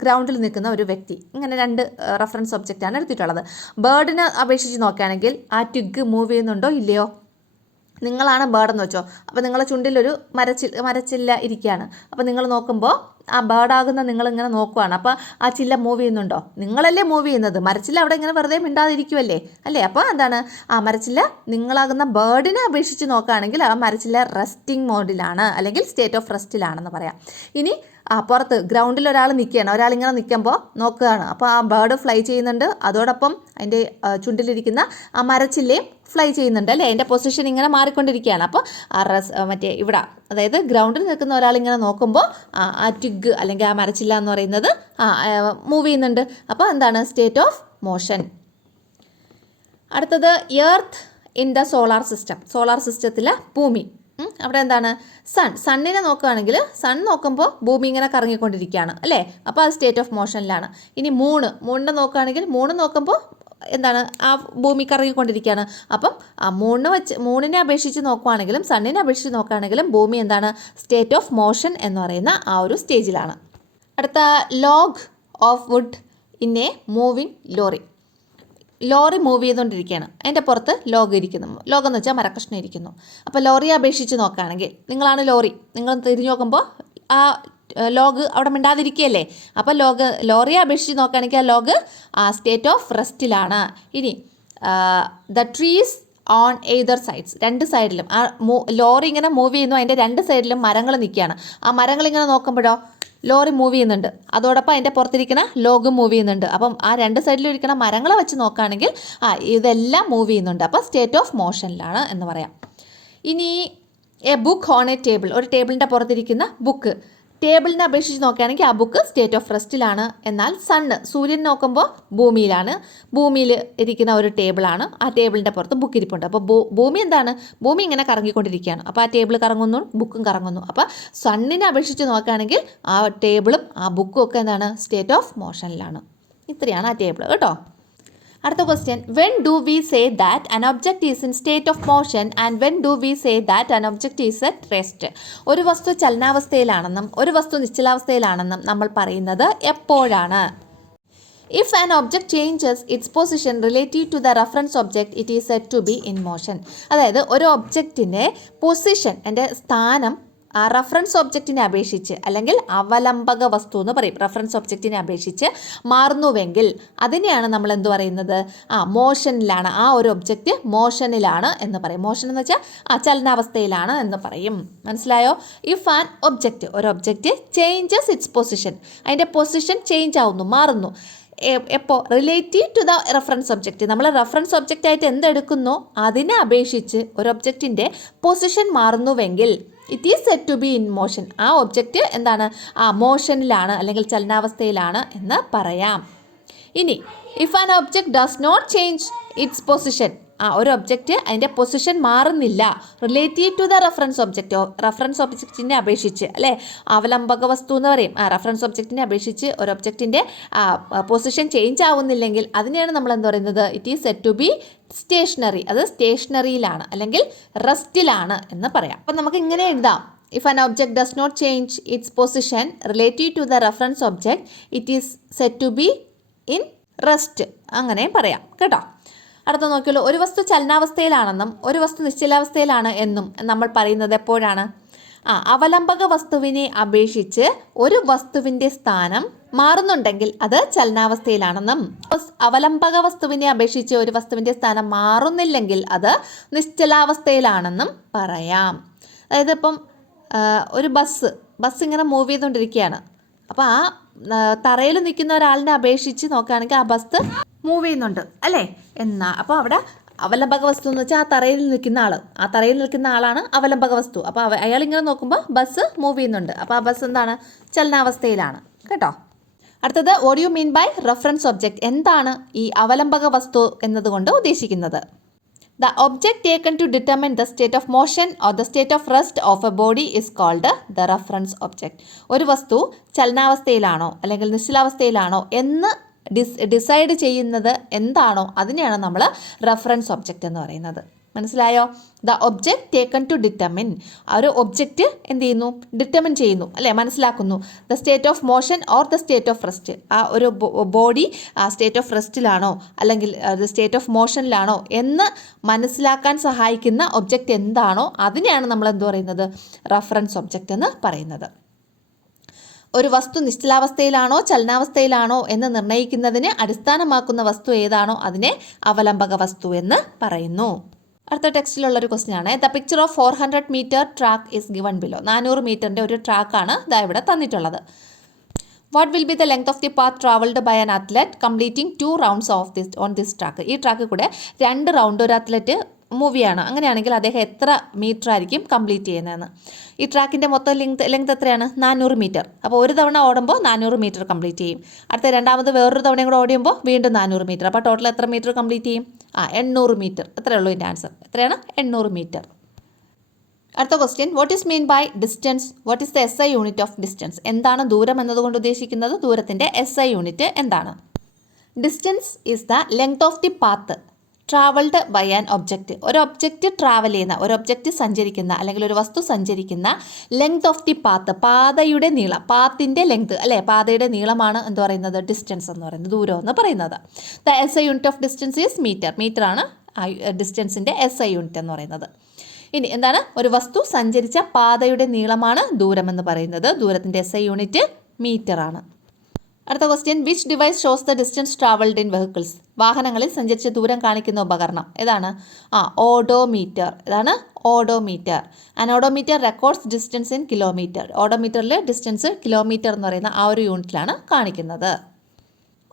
ഗ്രൗണ്ടിൽ നിൽക്കുന്ന ഒരു വ്യക്തി. ഇങ്ങനെ രണ്ട് റെഫറൻസ് ഒബ്ജക്റ്റാണ് എടുത്തിട്ടുള്ളത്. ബേർഡിനെ അപേക്ഷിച്ച് നോക്കുകയാണെങ്കിൽ ആ ട്വിഗ് മൂവ് ചെയ്യുന്നുണ്ടോ ഇല്ലയോ? നിങ്ങളാണ് ബേർഡെന്ന് വെച്ചോ. അപ്പോൾ നിങ്ങളെ ചുണ്ടിലൊരു മരച്ചില്ല ഇരിക്കുകയാണ്. അപ്പോൾ നിങ്ങൾ നോക്കുമ്പോൾ ആ ബേർഡാകുന്ന നിങ്ങളിങ്ങനെ നോക്കുവാണ്. അപ്പോൾ ആ ചില്ല മൂവ് ചെയ്യുന്നുണ്ടോ? നിങ്ങളല്ലേ മൂവ് ചെയ്യുന്നത്. മരച്ചില്ല അവിടെ ഇങ്ങനെ വെറുതെ മിണ്ടാതിരിക്കുമല്ലേ അല്ലേ? അപ്പോൾ എന്താണ്, ആ മരച്ചില്ല നിങ്ങളാകുന്ന ബേർഡിനെ അപേക്ഷിച്ച് നോക്കുകയാണെങ്കിൽ ആ മരച്ചില്ല റെസ്റ്റിംഗ് മോഡിലാണ്, അല്ലെങ്കിൽ സ്റ്റേറ്റ് ഓഫ് റെസ്റ്റിലാണെന്ന് പറയാം. ഇനി പുറത്ത് ഗ്രൗണ്ടിൽ ഒരാൾ നിൽക്കുകയാണ്, ഒരാളിങ്ങനെ നിൽക്കുമ്പോൾ നോക്കുകയാണ്. അപ്പോൾ ആ ബേർഡ് ഫ്ലൈ ചെയ്യുന്നുണ്ട്, അതോടൊപ്പം അതിൻ്റെ ചുണ്ടിലിരിക്കുന്ന ആ മരച്ചില്ലയും ഫ്ലൈ ചെയ്യുന്നുണ്ട് അല്ലേ? അതിൻ്റെ പൊസിഷൻ ഇങ്ങനെ മാറിക്കൊണ്ടിരിക്കുകയാണ്. അപ്പോൾ മറ്റേ ഇവിടെ, അതായത് ഗ്രൗണ്ടിൽ നിൽക്കുന്ന ഒരാളിങ്ങനെ നോക്കുമ്പോൾ ആ ട്വിഗ് അല്ലെങ്കിൽ ആ മരച്ചില്ല എന്ന് പറയുന്നത് മൂവ് ചെയ്യുന്നുണ്ട്. അപ്പോൾ എന്താണ്, സ്റ്റേറ്റ് ഓഫ് മോഷൻ. അടുത്തത് earth in the solar system. Solar സിസ്റ്റത്തിൽ ഭൂമി, അവിടെ എന്താണ്, സണ്ണിനെ നോക്കുകയാണെങ്കിൽ സൺ നോക്കുമ്പോൾ ഭൂമി ഇങ്ങനെ കറങ്ങിക്കൊണ്ടിരിക്കുകയാണ് അല്ലേ? അപ്പോൾ അത് സ്റ്റേറ്റ് ഓഫ് മോഷനിലാണ്. ഇനി മൂണിനെ നോക്കുകയാണെങ്കിൽ മൂണ് നോക്കുമ്പോൾ എന്താണ്, ആ ഭൂമി കറങ്ങിക്കൊണ്ടിരിക്കുകയാണ്. അപ്പം മൂണിനെ അപേക്ഷിച്ച് നോക്കുകയാണെങ്കിലും സണ്ണിനെ അപേക്ഷിച്ച് നോക്കുകയാണെങ്കിലും ഭൂമി എന്താണ്, സ്റ്റേറ്റ് ഓഫ് മോഷൻ എന്ന് പറയുന്ന ആ ഒരു സ്റ്റേജിലാണ്. അടുത്ത log of wood in A moving lorry. Lorry move ചെയ്തുകൊണ്ടിരിക്കുകയാണ്, അതിൻ്റെ പുറത്ത് ലോഗ് ഇരിക്കുന്നു. ലോഗ് എന്ന് വെച്ചാൽ മരക്കഷ്ണം ഇരിക്കുന്നു. അപ്പോൾ ലോറിയെ അപേക്ഷിച്ച് നോക്കുകയാണെങ്കിൽ നിങ്ങളാണ് ലോറി, നിങ്ങൾ തിരിഞ്ഞു നോക്കുമ്പോൾ ആ ലോഗ് അവിടെ മിണ്ടാതിരിക്കുകയല്ലേ? അപ്പോൾ ലോറിയെ അപേക്ഷിച്ച് നോക്കുകയാണെങ്കിൽ ആ ലോഗ് സ്റ്റേറ്റ് ഓഫ് റെസ്റ്റിലാണ്. ഇനി the trees on either sides, രണ്ട് സൈഡിലും ആ ലോറി ഇങ്ങനെ മൂവ് ചെയ്യുന്നു, അതിൻ്റെ രണ്ട് സൈഡിലും മരങ്ങൾ നിൽക്കുകയാണ്. ആ മരങ്ങൾ ഇങ്ങനെ നോക്കുമ്പോഴോ ലോറി മൂവ് ചെയ്യുന്നുണ്ട്, അതോടൊപ്പം അതിൻ്റെ പുറത്തിരിക്കുന്ന ലോഗ് മൂവ് ചെയ്യുന്നുണ്ട്. അപ്പം ആ രണ്ട് സൈഡിലും ഇരിക്കുന്ന മരങ്ങളെ വെച്ച് നോക്കുകയാണെങ്കിൽ ഇതെല്ലാം മൂവ് ചെയ്യുന്നുണ്ട്. അപ്പോൾ സ്റ്റേറ്റ് ഓഫ് മോഷനിലാണ് എന്ന് പറയാം. ഇനി A book on A table, ഒരു ടേബിളിൻ്റെ പുറത്തിരിക്കുന്ന ബുക്ക്, ടേബിളിനെ അപേക്ഷിച്ച് നോക്കുകയാണെങ്കിൽ ആ ബുക്ക് സ്റ്റേറ്റ് ഓഫ് റെസ്റ്റിലാണ്. എന്നാൽ സൂര്യൻ നോക്കുമ്പോൾ ഭൂമിയിൽ ഇരിക്കുന്ന ഒരു ടേബിളാണ്, ആ ടേബിളിൻ്റെ പുറത്ത് ബുക്ക് ഇരിപ്പുണ്ട്. അപ്പോൾ ഭൂമി എന്താണ്, ഭൂമി ഇങ്ങനെ കറങ്ങിക്കൊണ്ടിരിക്കുകയാണ്. അപ്പോൾ ആ ടേബിൾ കറങ്ങുന്നു, ബുക്കും കറങ്ങുന്നു. അപ്പോൾ സണ്ണിനെ അപേക്ഷിച്ച് നോക്കുകയാണെങ്കിൽ ആ ടേബിളും ആ ബുക്കും ഒക്കെ എന്താണ്, സ്റ്റേറ്റ് ഓഫ് മോഷനിലാണ്. ഇത്രയാണ് ആ ടേബിൾ കേട്ടോ. അടുത്ത question, when do we say that an object is in state of motion and when do we say that an object is at rest? ഒരു വസ്തു ചലനാവസ്ഥയിലാണെന്നും ഒരു വസ്തു നിശ്ചലാവസ്ഥയിലാണെന്നും നമ്മൾ പറയുന്നത് എപ്പോഴാണ്? If an object changes its position relative to the reference object, it is said to be in motion. അതായത് ഒരു ഒബ്ജക്റ്റിൻ്റെ പൊസിഷൻ, എൻ്റെ സ്ഥാനം റഫറൻസ് ഒബ്ജക്റ്റിനെ അപേക്ഷിച്ച് അല്ലെങ്കിൽ അവലംബക വസ്തു എന്ന് പറയും, റഫറൻസ് ഒബ്ജക്റ്റിനെ അപേക്ഷിച്ച് മാറുന്നുവെങ്കിൽ അതിനെയാണ് നമ്മൾ എന്ത് പറയുന്നത്, മോഷനിലാണ്, ആ ഒരു ഒബ്ജക്റ്റ് മോഷനിലാണ് എന്ന് പറയും. മോഷൻ എന്ന് വെച്ചാൽ ചലനാവസ്ഥയിലാണ് എന്ന് പറയും. മനസ്സിലായോ? ഇഫ് ആൻ ഒബ്ജക്റ്റ്, ഒരു ഒബ്ജക്റ്റ് ചേഞ്ചസ് ഇറ്റ്സ് പൊസിഷൻ, അതിൻ്റെ പൊസിഷൻ ചേഞ്ച് ആവുന്നു, മാറുന്നു. എപ്പോൾ? Relative to the reference object, നമ്മൾ റെഫറൻസ് ഒബ്ജക്റ്റായിട്ട് എന്തെടുക്കുന്നു അതിനെ അപേക്ഷിച്ച് ഒരു ഒബ്ജക്റ്റിൻ്റെ പൊസിഷൻ മാറുന്നുവെങ്കിൽ it is set to be in motion, ആ ഒബ്ജക്റ്റ് എന്താണ്, മോഷനിലാണ് അല്ലെങ്കിൽ ചലനാവസ്ഥയിലാണ് എന്ന് പറയാം. ഇനി if an object does not change its position, ഒരു ഒബ്ജക്റ്റ് അതിൻ്റെ പൊസിഷൻ മാറുന്നില്ല relative to the reference object, reference ഒബ്ജക്റ്റിനെ അപേക്ഷിച്ച് അല്ലേ, അവലംബക വസ്തു എന്ന് പറയും. റെഫറൻസ് ഒബ്ജക്റ്റിനെ അപേക്ഷിച്ച് ഒരു ഒബ്ജക്റ്റിൻ്റെ പൊസിഷൻ ചേഞ്ച് ആവുന്നില്ലെങ്കിൽ അതിനെയാണ് നമ്മൾ എന്ത് പറയുന്നത്, it is set to be stationary, അത് സ്റ്റേഷനറിയിലാണ് അല്ലെങ്കിൽ റെസ്റ്റിലാണ് എന്ന് പറയാം. അപ്പം നമുക്ക് ഇങ്ങനെ എഴുതാം, if an object does not change its position relative to the reference object it is set to be in rest, അങ്ങനെ പറയാം കേട്ടോ. അടുത്ത നോക്കിയല്ലോ, ഒരു വസ്തു ചലനാവസ്ഥയിലാണെന്നും ഒരു വസ്തു നിശ്ചലാവസ്ഥയിലാണ് എന്നും നമ്മൾ പറയുന്നത് എപ്പോഴാണ്? അവലംബക വസ്തുവിനെ അപേക്ഷിച്ച് ഒരു വസ്തുവിൻ്റെ സ്ഥാനം മാറുന്നുണ്ടെങ്കിൽ അത് ചലനാവസ്ഥയിലാണെന്നും അവലംബക വസ്തുവിനെ അപേക്ഷിച്ച് ഒരു വസ്തുവിൻ്റെ സ്ഥാനം മാറുന്നില്ലെങ്കിൽ അത് നിശ്ചലാവസ്ഥയിലാണെന്നും പറയാം. അതായത് ഇപ്പം ഒരു ബസ് ഇങ്ങനെ മൂവ് ചെയ്തുകൊണ്ടിരിക്കുകയാണ്. അപ്പോൾ തറയിൽ നിൽക്കുന്ന ഒരാളിനെ അപേക്ഷിച്ച് നോക്കുകയാണെങ്കിൽ ആ ബസ് മൂവ് ചെയ്യുന്നുണ്ട് അല്ലേ? അപ്പോൾ അവിടെ അവലംബക വസ്തു എന്ന് വെച്ചാൽ ആ തറയിൽ നിൽക്കുന്ന ആളാണ് അവലംബക വസ്തു. അപ്പോൾ അയാളിങ്ങനെ നോക്കുമ്പോൾ ബസ് മൂവ് ചെയ്യുന്നുണ്ട്. അപ്പോൾ ആ ബസ് എന്താണ്, ചലനാവസ്ഥയിലാണ് കേട്ടോ. അടുത്തത്, what you mean by reference object? എന്താണ് ഈ അവലംബക വസ്തു എന്നതുകൊണ്ട് ഉദ്ദേശിക്കുന്നത്? The object taken to determine the state of motion or the state of rest of a body is called the reference object. ഒരു വസ്തു ചലനാവസ്ഥയിലാണോ അല്ലെങ്കിൽ നിശ്ചലാവസ്ഥയിലാണോ എന്ന് ഡിസൈഡ് ചെയ്യുന്നത് എന്താണോ അതിനെയാണ് നമ്മൾ റെഫറൻസ് ഒബ്ജക്റ്റ് എന്ന് പറയുന്നത്. മനസ്സിലായോ? The object taken to determine, ആ ഒരു ഒബ്ജക്റ്റ് എന്ത് ചെയ്യുന്നു, ഡിറ്റർമിൻ ചെയ്യുന്നു അല്ലേ, മനസ്സിലാക്കുന്നു. The state of motion or the state of rest, ആ ഒരു ബോഡി സ്റ്റേറ്റ് ഓഫ് റെസ്റ്റിലാണോ അല്ലെങ്കിൽ സ്റ്റേറ്റ് ഓഫ് മോഷനിലാണോ എന്ന് മനസ്സിലാക്കാൻ സഹായിക്കുന്ന ഒബ്ജക്റ്റ് എന്താണോ അതിനെയാണ് നമ്മൾ എന്ത് പറയുന്നത്, റഫറൻസ് ഒബ്ജക്റ്റ് എന്ന് പറയുന്നത്. ഒരു വസ്തു നിശ്ചലാവസ്ഥയിലാണോ ചലനാവസ്ഥയിലാണോ എന്ന് നിർണ്ണയിക്കുന്നതിന് അടിസ്ഥാനമാക്കുന്ന വസ്തു ഏതാണോ അതിനെ അവലംബക വസ്തു എന്ന് പറയുന്നു. അടുത്ത ടെക്സ്റ്റിലുള്ളൊരു ക്വസ്റ്റ്യൻ ആണ്. The picture of 400 metre track is given below. 400 മീറ്ററിൻ്റെ ഒരു ട്രാക്കാണ് ഇതാ ഇവിടെ തന്നിട്ടുള്ളത്. What will be the length of the path travelled by an athlete completing 2 rounds on this track. ഈ ട്രാക്ക് കൂടെ 2 റൗണ്ട് ഒരു അത്ലറ്റ് മൂവിയാണ്. അങ്ങനെയാണെങ്കിൽ അദ്ദേഹം എത്ര മീറ്റർ ആയിരിക്കും കംപ്ലീറ്റ് ചെയ്യുന്നതെന്ന്. ഈ ട്രാക്കിൻ്റെ മൊത്തം ലെങ്ത് എത്രയാണ്? 400 മീറ്റർ. അപ്പോൾ ഒരു തവണ ഓടുമ്പോൾ 400 മീറ്റർ കംപ്ലീറ്റ് ചെയ്യും. അടുത്ത രണ്ടാമത് വേറൊരു തവണയും കൂടെ ഓടിയുമ്പോൾ വീണ്ടും 400 മീറ്റർ. അപ്പോൾ ടോട്ടൽ എത്ര മീറ്റർ കംപ്ലീറ്റ് ചെയ്യും? 800 മീറ്റർ. എത്രയേ ഉള്ളൂ ഇതിൻ്റെ ആൻസർ? എത്രയാണ്? 800 മീറ്റർ. അടുത്ത question, what is mean by distance? What is the SI unit of distance? എന്താണ് ദൂരം എന്നതുകൊണ്ട് ഉദ്ദേശിക്കുന്നത്? ദൂരത്തിൻ്റെ SI യൂണിറ്റ് എന്താണ്? Distance is the length of the path travelled by an object. ഒരു ഒബ്ജക്റ്റ് ട്രാവൽ ചെയ്യുന്ന, ഒരു ഒബ്ജക്റ്റ് സഞ്ചരിക്കുന്ന അല്ലെങ്കിൽ ഒരു വസ്തു സഞ്ചരിക്കുന്ന ലെങ്ത് ഓഫ് ദി പാത്ത്, പാതയുടെ നീളം, പാത്തിൻ്റെ ലെങ്ത് അല്ലേ, പാതയുടെ നീളമാണ് എന്ന് പറയുന്നത് ഡിസ്റ്റൻസ് എന്ന് പറയുന്നത്, ദൂരം എന്ന് പറയുന്നത്. The SI unit of distance is metre. മീറ്ററാണ് ഡിസ്റ്റൻസിൻ്റെ SI യൂണിറ്റ് എന്ന് പറയുന്നത്. ഇനി എന്താണ്? ഒരു വസ്തു സഞ്ചരിച്ച പാതയുടെ നീളമാണ് ദൂരം എന്ന് പറയുന്നത്. ദൂരത്തിൻ്റെ SI യൂണിറ്റ് മീറ്റർ ആണ്. അടുത്ത question, which device shows the distance travelled in vehicles? വാഹനങ്ങളിൽ സഞ്ചരിച്ച ദൂരം കാണിക്കുന്ന ഉപകരണം ഏതാണ്? ഓഡോമീറ്റർ. ഇതാണ് odometer. An odometer records distance in kilometre. ഓഡോമീറ്ററിൽ ഡിസ്റ്റൻസ് കിലോമീറ്റർ എന്ന് പറയുന്ന ആ ഒരു യൂണിറ്റിലാണ് കാണിക്കുന്നത്.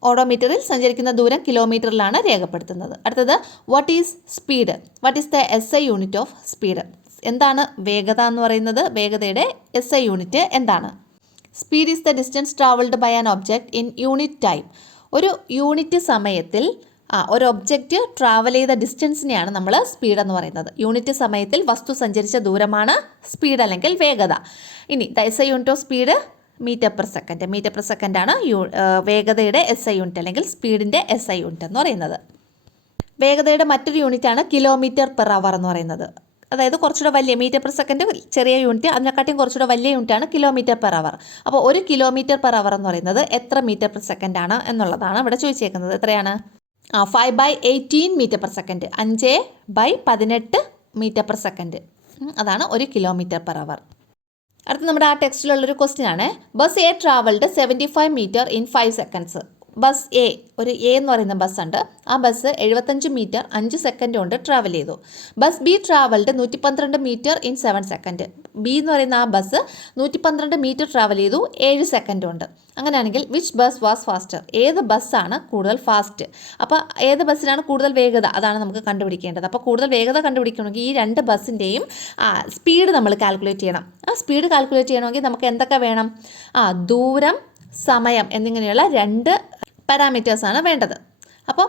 ഓഡോമീറ്ററിൽ സഞ്ചരിക്കുന്ന ദൂരം കിലോമീറ്ററിലാണ് രേഖപ്പെടുത്തുന്നത്. അടുത്തത്, what is speed? What is the SI unit of speed? എന്താണ് വേഗത എന്ന് പറയുന്നത്? വേഗതയുടെ SI യൂണിറ്റ് എന്താണ്? Speed is the distance travelled by an object in unit time. ഒരു യൂണിറ്റ് സമയത്തിൽ ഒരു ഒബ്ജക്റ്റ് ട്രാവൽ ചെയ്ത ഡിസ്റ്റൻസിനെയാണ് നമ്മൾ സ്പീഡ് എന്ന് പറയുന്നത്. യൂണിറ്റ് സമയത്തിൽ വസ്തു സഞ്ചരിച്ച ദൂരമാണ് സ്പീഡ് അല്ലെങ്കിൽ വേഗത. ഇനി the SI unit of speed metre per second. Metre per സെക്കൻഡാണ് വേഗതയുടെ SI യൂണിറ്റ് അല്ലെങ്കിൽ സ്പീഡിൻ്റെ SI യൂണിറ്റ് എന്ന് പറയുന്നത്. വേഗതയുടെ മറ്റൊരു യൂണിറ്റാണ് കിലോമീറ്റർ പെർ അവർ എന്ന് പറയുന്നത്. അതായത് കുറച്ചുകൂടെ വലിയ, മീറ്റർ പെർ സെക്കൻഡ് ചെറിയ യൂണിറ്റ്, അതിനെക്കാട്ടിയും കുറച്ചുകൂടെ വലിയ യൂണിറ്റാണ് കിലോമീറ്റർ പെർ അവർ. അപ്പോൾ ഒരു കിലോമീറ്റർ പെർ അവർ എന്ന് പറയുന്നത് എത്ര മീറ്റർ പെർ സെക്കൻഡ് ആണ് എന്നുള്ളതാണ് ഇവിടെ ചോദിച്ചേക്കുന്നത്. എത്രയാണ്? 5/18 metre per second. 5/18 metre per second. അതാണ് ഒരു കിലോമീറ്റർ പെർ അവർ. അടുത്ത നമ്മുടെ ആ ടെക്സ്റ്റിലുള്ളൊരു ക്വസ്റ്റ്യൻ ആണ്. Bus A travelled 75 metre in 5 seconds. Bus A, ഒരു A എന്ന് പറയുന്ന ബസ്സുണ്ട്. ആ ബസ് 75 മീറ്റർ 5 സെക്കൻഡ് കൊണ്ട് ട്രാവൽ ചെയ്തു. Bus B travelled 112 metre in 7 second. B എന്ന് പറയുന്ന ആ ബസ് 112 മീറ്റർ ട്രാവൽ ചെയ്തു 7 സെക്കൻഡ് കൊണ്ട്. അങ്ങനെയാണെങ്കിൽ വിച്ച് ബസ് വാസ് ഫാസ്റ്റർ? ഏത് ബസ്സാണ് കൂടുതൽ ഫാസ്റ്റ്? അപ്പോൾ ഏത് ബസ്സിനാണ് കൂടുതൽ വേഗത? അതാണ് നമുക്ക് കണ്ടുപിടിക്കേണ്ടത്. അപ്പോൾ കൂടുതൽ വേഗത കണ്ടുപിടിക്കണമെങ്കിൽ ഈ രണ്ട് ബസ്സിൻ്റെയും സ്പീഡ് നമ്മൾ കാൽക്കുലേറ്റ് ചെയ്യണം. ആ സ്പീഡ് കാൽക്കുലേറ്റ് ചെയ്യണമെങ്കിൽ നമുക്ക് എന്തൊക്കെ വേണം? ദൂരം, സമയം എന്നിങ്ങനെയുള്ള 2 പാരാമീറ്റേഴ്സാണ് വേണ്ടത്. അപ്പോൾ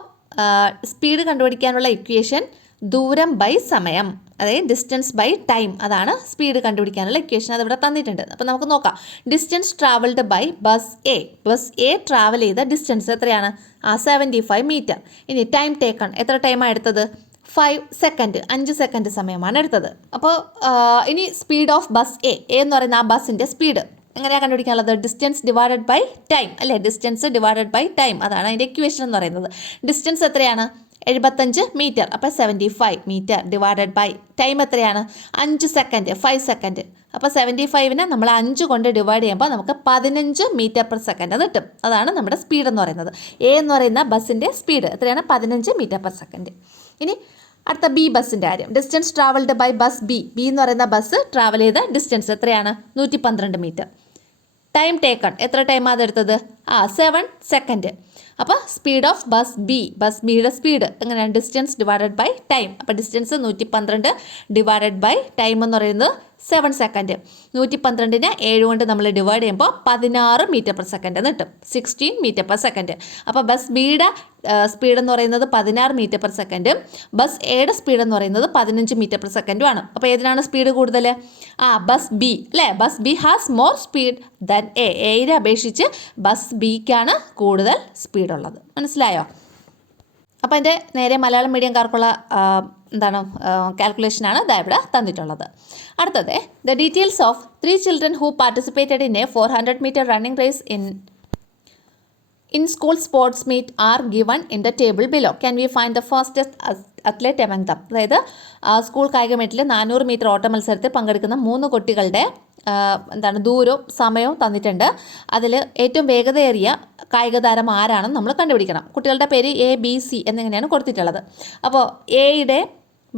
സ്പീഡ് കണ്ടുപിടിക്കാനുള്ള ഇക്വേഷൻ ദൂരം ബൈ സമയം, അതായത് ഡിസ്റ്റൻസ് ബൈ ടൈം, അതാണ് സ്പീഡ് കണ്ടുപിടിക്കാനുള്ള ഇക്വേഷൻ. അതിവിടെ തന്നിട്ടുണ്ട്. അപ്പോൾ നമുക്ക് നോക്കാം. Distance travelled by bus A. Bus A travel ചെയ്ത ഡിസ്റ്റൻസ് എത്രയാണ്? 75 മീറ്റർ. ഇനി ടൈം ടേക്കൺ, എത്ര ടൈമാണ് എടുത്തത്? 5 സെക്കൻഡ്, 5 സെക്കൻഡ് സമയമാണ് എടുത്തത്. അപ്പോൾ ഇനി സ്പീഡ് ഓഫ് ബസ് A എന്ന് പറയുന്ന ആ ബസ്സിൻ്റെ സ്പീഡ് എങ്ങനെയാണ് കണ്ടുപിടിക്കാനുള്ളത്? ഡിസ്റ്റൻസ് ഡിവൈഡഡ് ബൈ ടൈം അല്ലേ? ഡിസ്റ്റൻസ് ഡിവൈഡഡ് ബൈ ടൈം, അതാണ് അതിൻ്റെ ഇക്വേഷൻ എന്ന് പറയുന്നത്. ഡിസ്റ്റൻസ് എത്രയാണ്? 75 മീറ്റർ. അപ്പോൾ 75 മീറ്റർ ഡിവൈഡഡ് ബൈ ടൈം എത്രയാണ്? 5 സെക്കൻഡ്, 5 സെക്കൻഡ്. അപ്പോൾ 75നെ നമ്മൾ 5 കൊണ്ട് ഡിവൈഡ് ചെയ്യുമ്പോൾ നമുക്ക് 15 മീറ്റർ പെർ സെക്കൻഡ് കിട്ടും. അതാണ് നമ്മുടെ സ്പീഡ് എന്ന് പറയുന്നത്. A എന്ന് പറയുന്ന ബസ്സിൻ്റെ സ്പീഡ് എത്രയാണ്? 15 മീറ്റർ പെർ സെക്കൻഡ്. ഇനി അടുത്ത B ബസ്സിൻ്റെ കാര്യം. Distance travelled by bus B. B എന്ന് പറയുന്ന ബസ് ട്രാവൽ ചെയ്ത ഡിസ്റ്റൻസ് എത്രയാണ്? 112 മീറ്റർ. ടൈം ടേക്കൺ, എത്ര ടൈമാണ് അതെടുത്തത്? 7 സെക്കൻഡ്. അപ്പോൾ speed of bus B, bus ബിയുടെ സ്പീഡ് എങ്ങനെയാണ്? Distance divided by time. അപ്പോൾ ഡിസ്റ്റൻസ് 112 ഡിവൈഡഡ് ബൈ ടൈം എന്ന് പറയുന്നത് 7 സെക്കൻഡ്. 112നെ 7 കൊണ്ട് നമ്മൾ ഡിവൈഡ് ചെയ്യുമ്പോൾ 16 മീറ്റർ പെർ സെക്കൻഡ് എന്ന് കിട്ടും. 16 മീറ്റർ പെർ സെക്കൻഡ്. അപ്പോൾ ബസ് ബിയുടെ സ്പീഡ് എന്ന് പറയുന്നത് 16 മീറ്റർ പെർ സെക്കൻഡും ബസ് എയുടെ സ്പീഡ് എന്ന് പറയുന്നത് 15 മീറ്റർ പെർ സെക്കൻഡുമാണ്. അപ്പോൾ ഏതിനാണ് സ്പീഡ് കൂടുതൽ? ബസ് ബി അല്ലേ? Bus B has more speed than A. എയെ അപേക്ഷിച്ച് ബസ് ബിക്കാണ് കൂടുതൽ സ്പീഡുള്ളത്. മനസ്സിലായോ? അപ്പോൾ എൻ്റെ നേരെ മലയാളം മീഡിയംകാർക്കുള്ള എന്താണ് കാൽക്കുലേഷനാണ് ഇതാ ഇവിടെ തന്നിട്ടുള്ളത്. അടുത്തത് the details of 3 children who participated in a 400 meter running race in school sports meet are given in the table below. Can we find the fastest athlete among them? അതായത് സ്കൂൾ കായികമേറ്റിൽ 400 മീറ്റർ ഓട്ട മത്സരത്തിൽ പങ്കെടുക്കുന്ന 3 കുട്ടികളുടെ ദൂരവും സമയവും തന്നിട്ടുണ്ട്. അതിൽ ഏറ്റവും വേഗതയേറിയ കായിക താരം ആരാണെന്ന് നമ്മൾ കണ്ടുപിടിക്കണം. കുട്ടികളുടെ പേര് ABC എന്നിങ്ങനെയാണ് കൊടുത്തിട്ടുള്ളത്. അപ്പോൾ എയുടെയും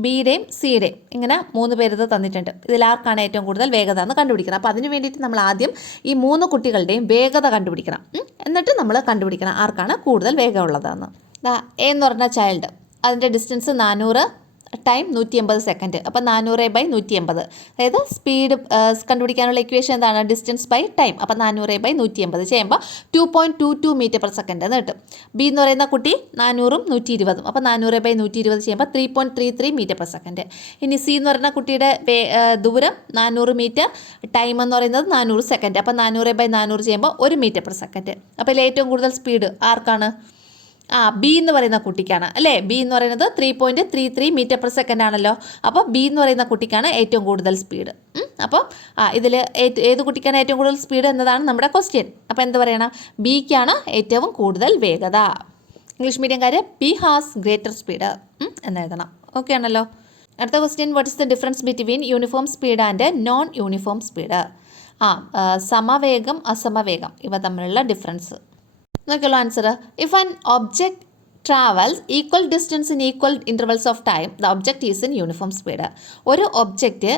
ബിയുടെയും സിയുടെയും ഇങ്ങനെ 3 പേര് തന്നിട്ടുണ്ട്. ഇതിലാർക്കാണ് ഏറ്റവും കൂടുതൽ വേഗത എന്ന് കണ്ടുപിടിക്കണം. അപ്പോൾ അതിന് വേണ്ടിയിട്ട് നമ്മൾ ആദ്യം ഈ 3 കുട്ടികളുടെയും വേഗത കണ്ടുപിടിക്കണം. എന്നിട്ട് നമ്മൾ കണ്ടുപിടിക്കണം ആർക്കാണ് കൂടുതൽ വേഗമുള്ളതെന്ന്. എ എന്ന് പറഞ്ഞ ചൈൽഡ്, അതിൻ്റെ ഡിസ്റ്റൻസ് 400, ടൈം 180 സെക്കൻഡ്. അപ്പോൾ 400/180, അതായത് സ്പീഡ് കണ്ടുപിടിക്കാനുള്ള ഇക്വേഷൻ എന്താണ്? Distance by time. അപ്പോൾ 400/180 ചെയ്യുമ്പോൾ 2.22 മീറ്റർ പെർ സെക്കൻഡ് എന്ന് കിട്ടും. ബി എന്ന് പറയുന്ന കുട്ടി 400ഉം 120, അപ്പോൾ 400/120 ചെയ്യുമ്പോൾ 3.33 മീറ്റർ പെർ സെക്കൻഡ്. ഇനി സി എന്ന് പറയുന്ന കുട്ടിയുടെ ദൂരം 400 മീറ്റർ, ടൈം എന്ന് പറയുന്നത് 400 സെക്കൻഡ്. അപ്പോൾ 400/400 ചെയ്യുമ്പോൾ 1 മീറ്റർ പെർ സെക്കൻഡ്. അപ്പോൾ ഇതിൽ ഏറ്റവും കൂടുതൽ സ്പീഡ് ആർക്കാണ്? ബി എന്ന് പറയുന്ന കുട്ടിക്കാണ് അല്ലേ. ബി എന്ന് പറയുന്നത് 3.33 മീറ്റർ പെർ സെക്കൻഡ് ആണല്ലോ. അപ്പോൾ ബി എന്ന് പറയുന്ന കുട്ടിക്കാണ് ഏറ്റവും കൂടുതൽ സ്പീഡ്. അപ്പോൾ ഇതിൽ ഏത് കുട്ടിക്കാണ് ഏറ്റവും കൂടുതൽ സ്പീഡ് എന്നതാണ് നമ്മുടെ ക്വസ്റ്റ്യൻ. അപ്പോൾ എന്ത് പറയണം? ബിക്കാണ് ഏറ്റവും കൂടുതൽ വേഗത. ഇംഗ്ലീഷ് മീഡിയംകാർ ബി ഹാസ് ഗ്രേറ്റർ സ്പീഡ് എന്ന് എഴുതണം. ഓക്കെ ആണല്ലോ. അടുത്ത question, what is the difference between uniform speed and non uniform speed? സമവേഗം അസമവേഗം ഇവ തമ്മിലുള്ള ഡിഫറൻസ് നോക്കിയുള്ള answer. If an object travels equal distance in equal intervals of time the object is in uniform speed. ഒരു ഒബ്ജക്റ്റ്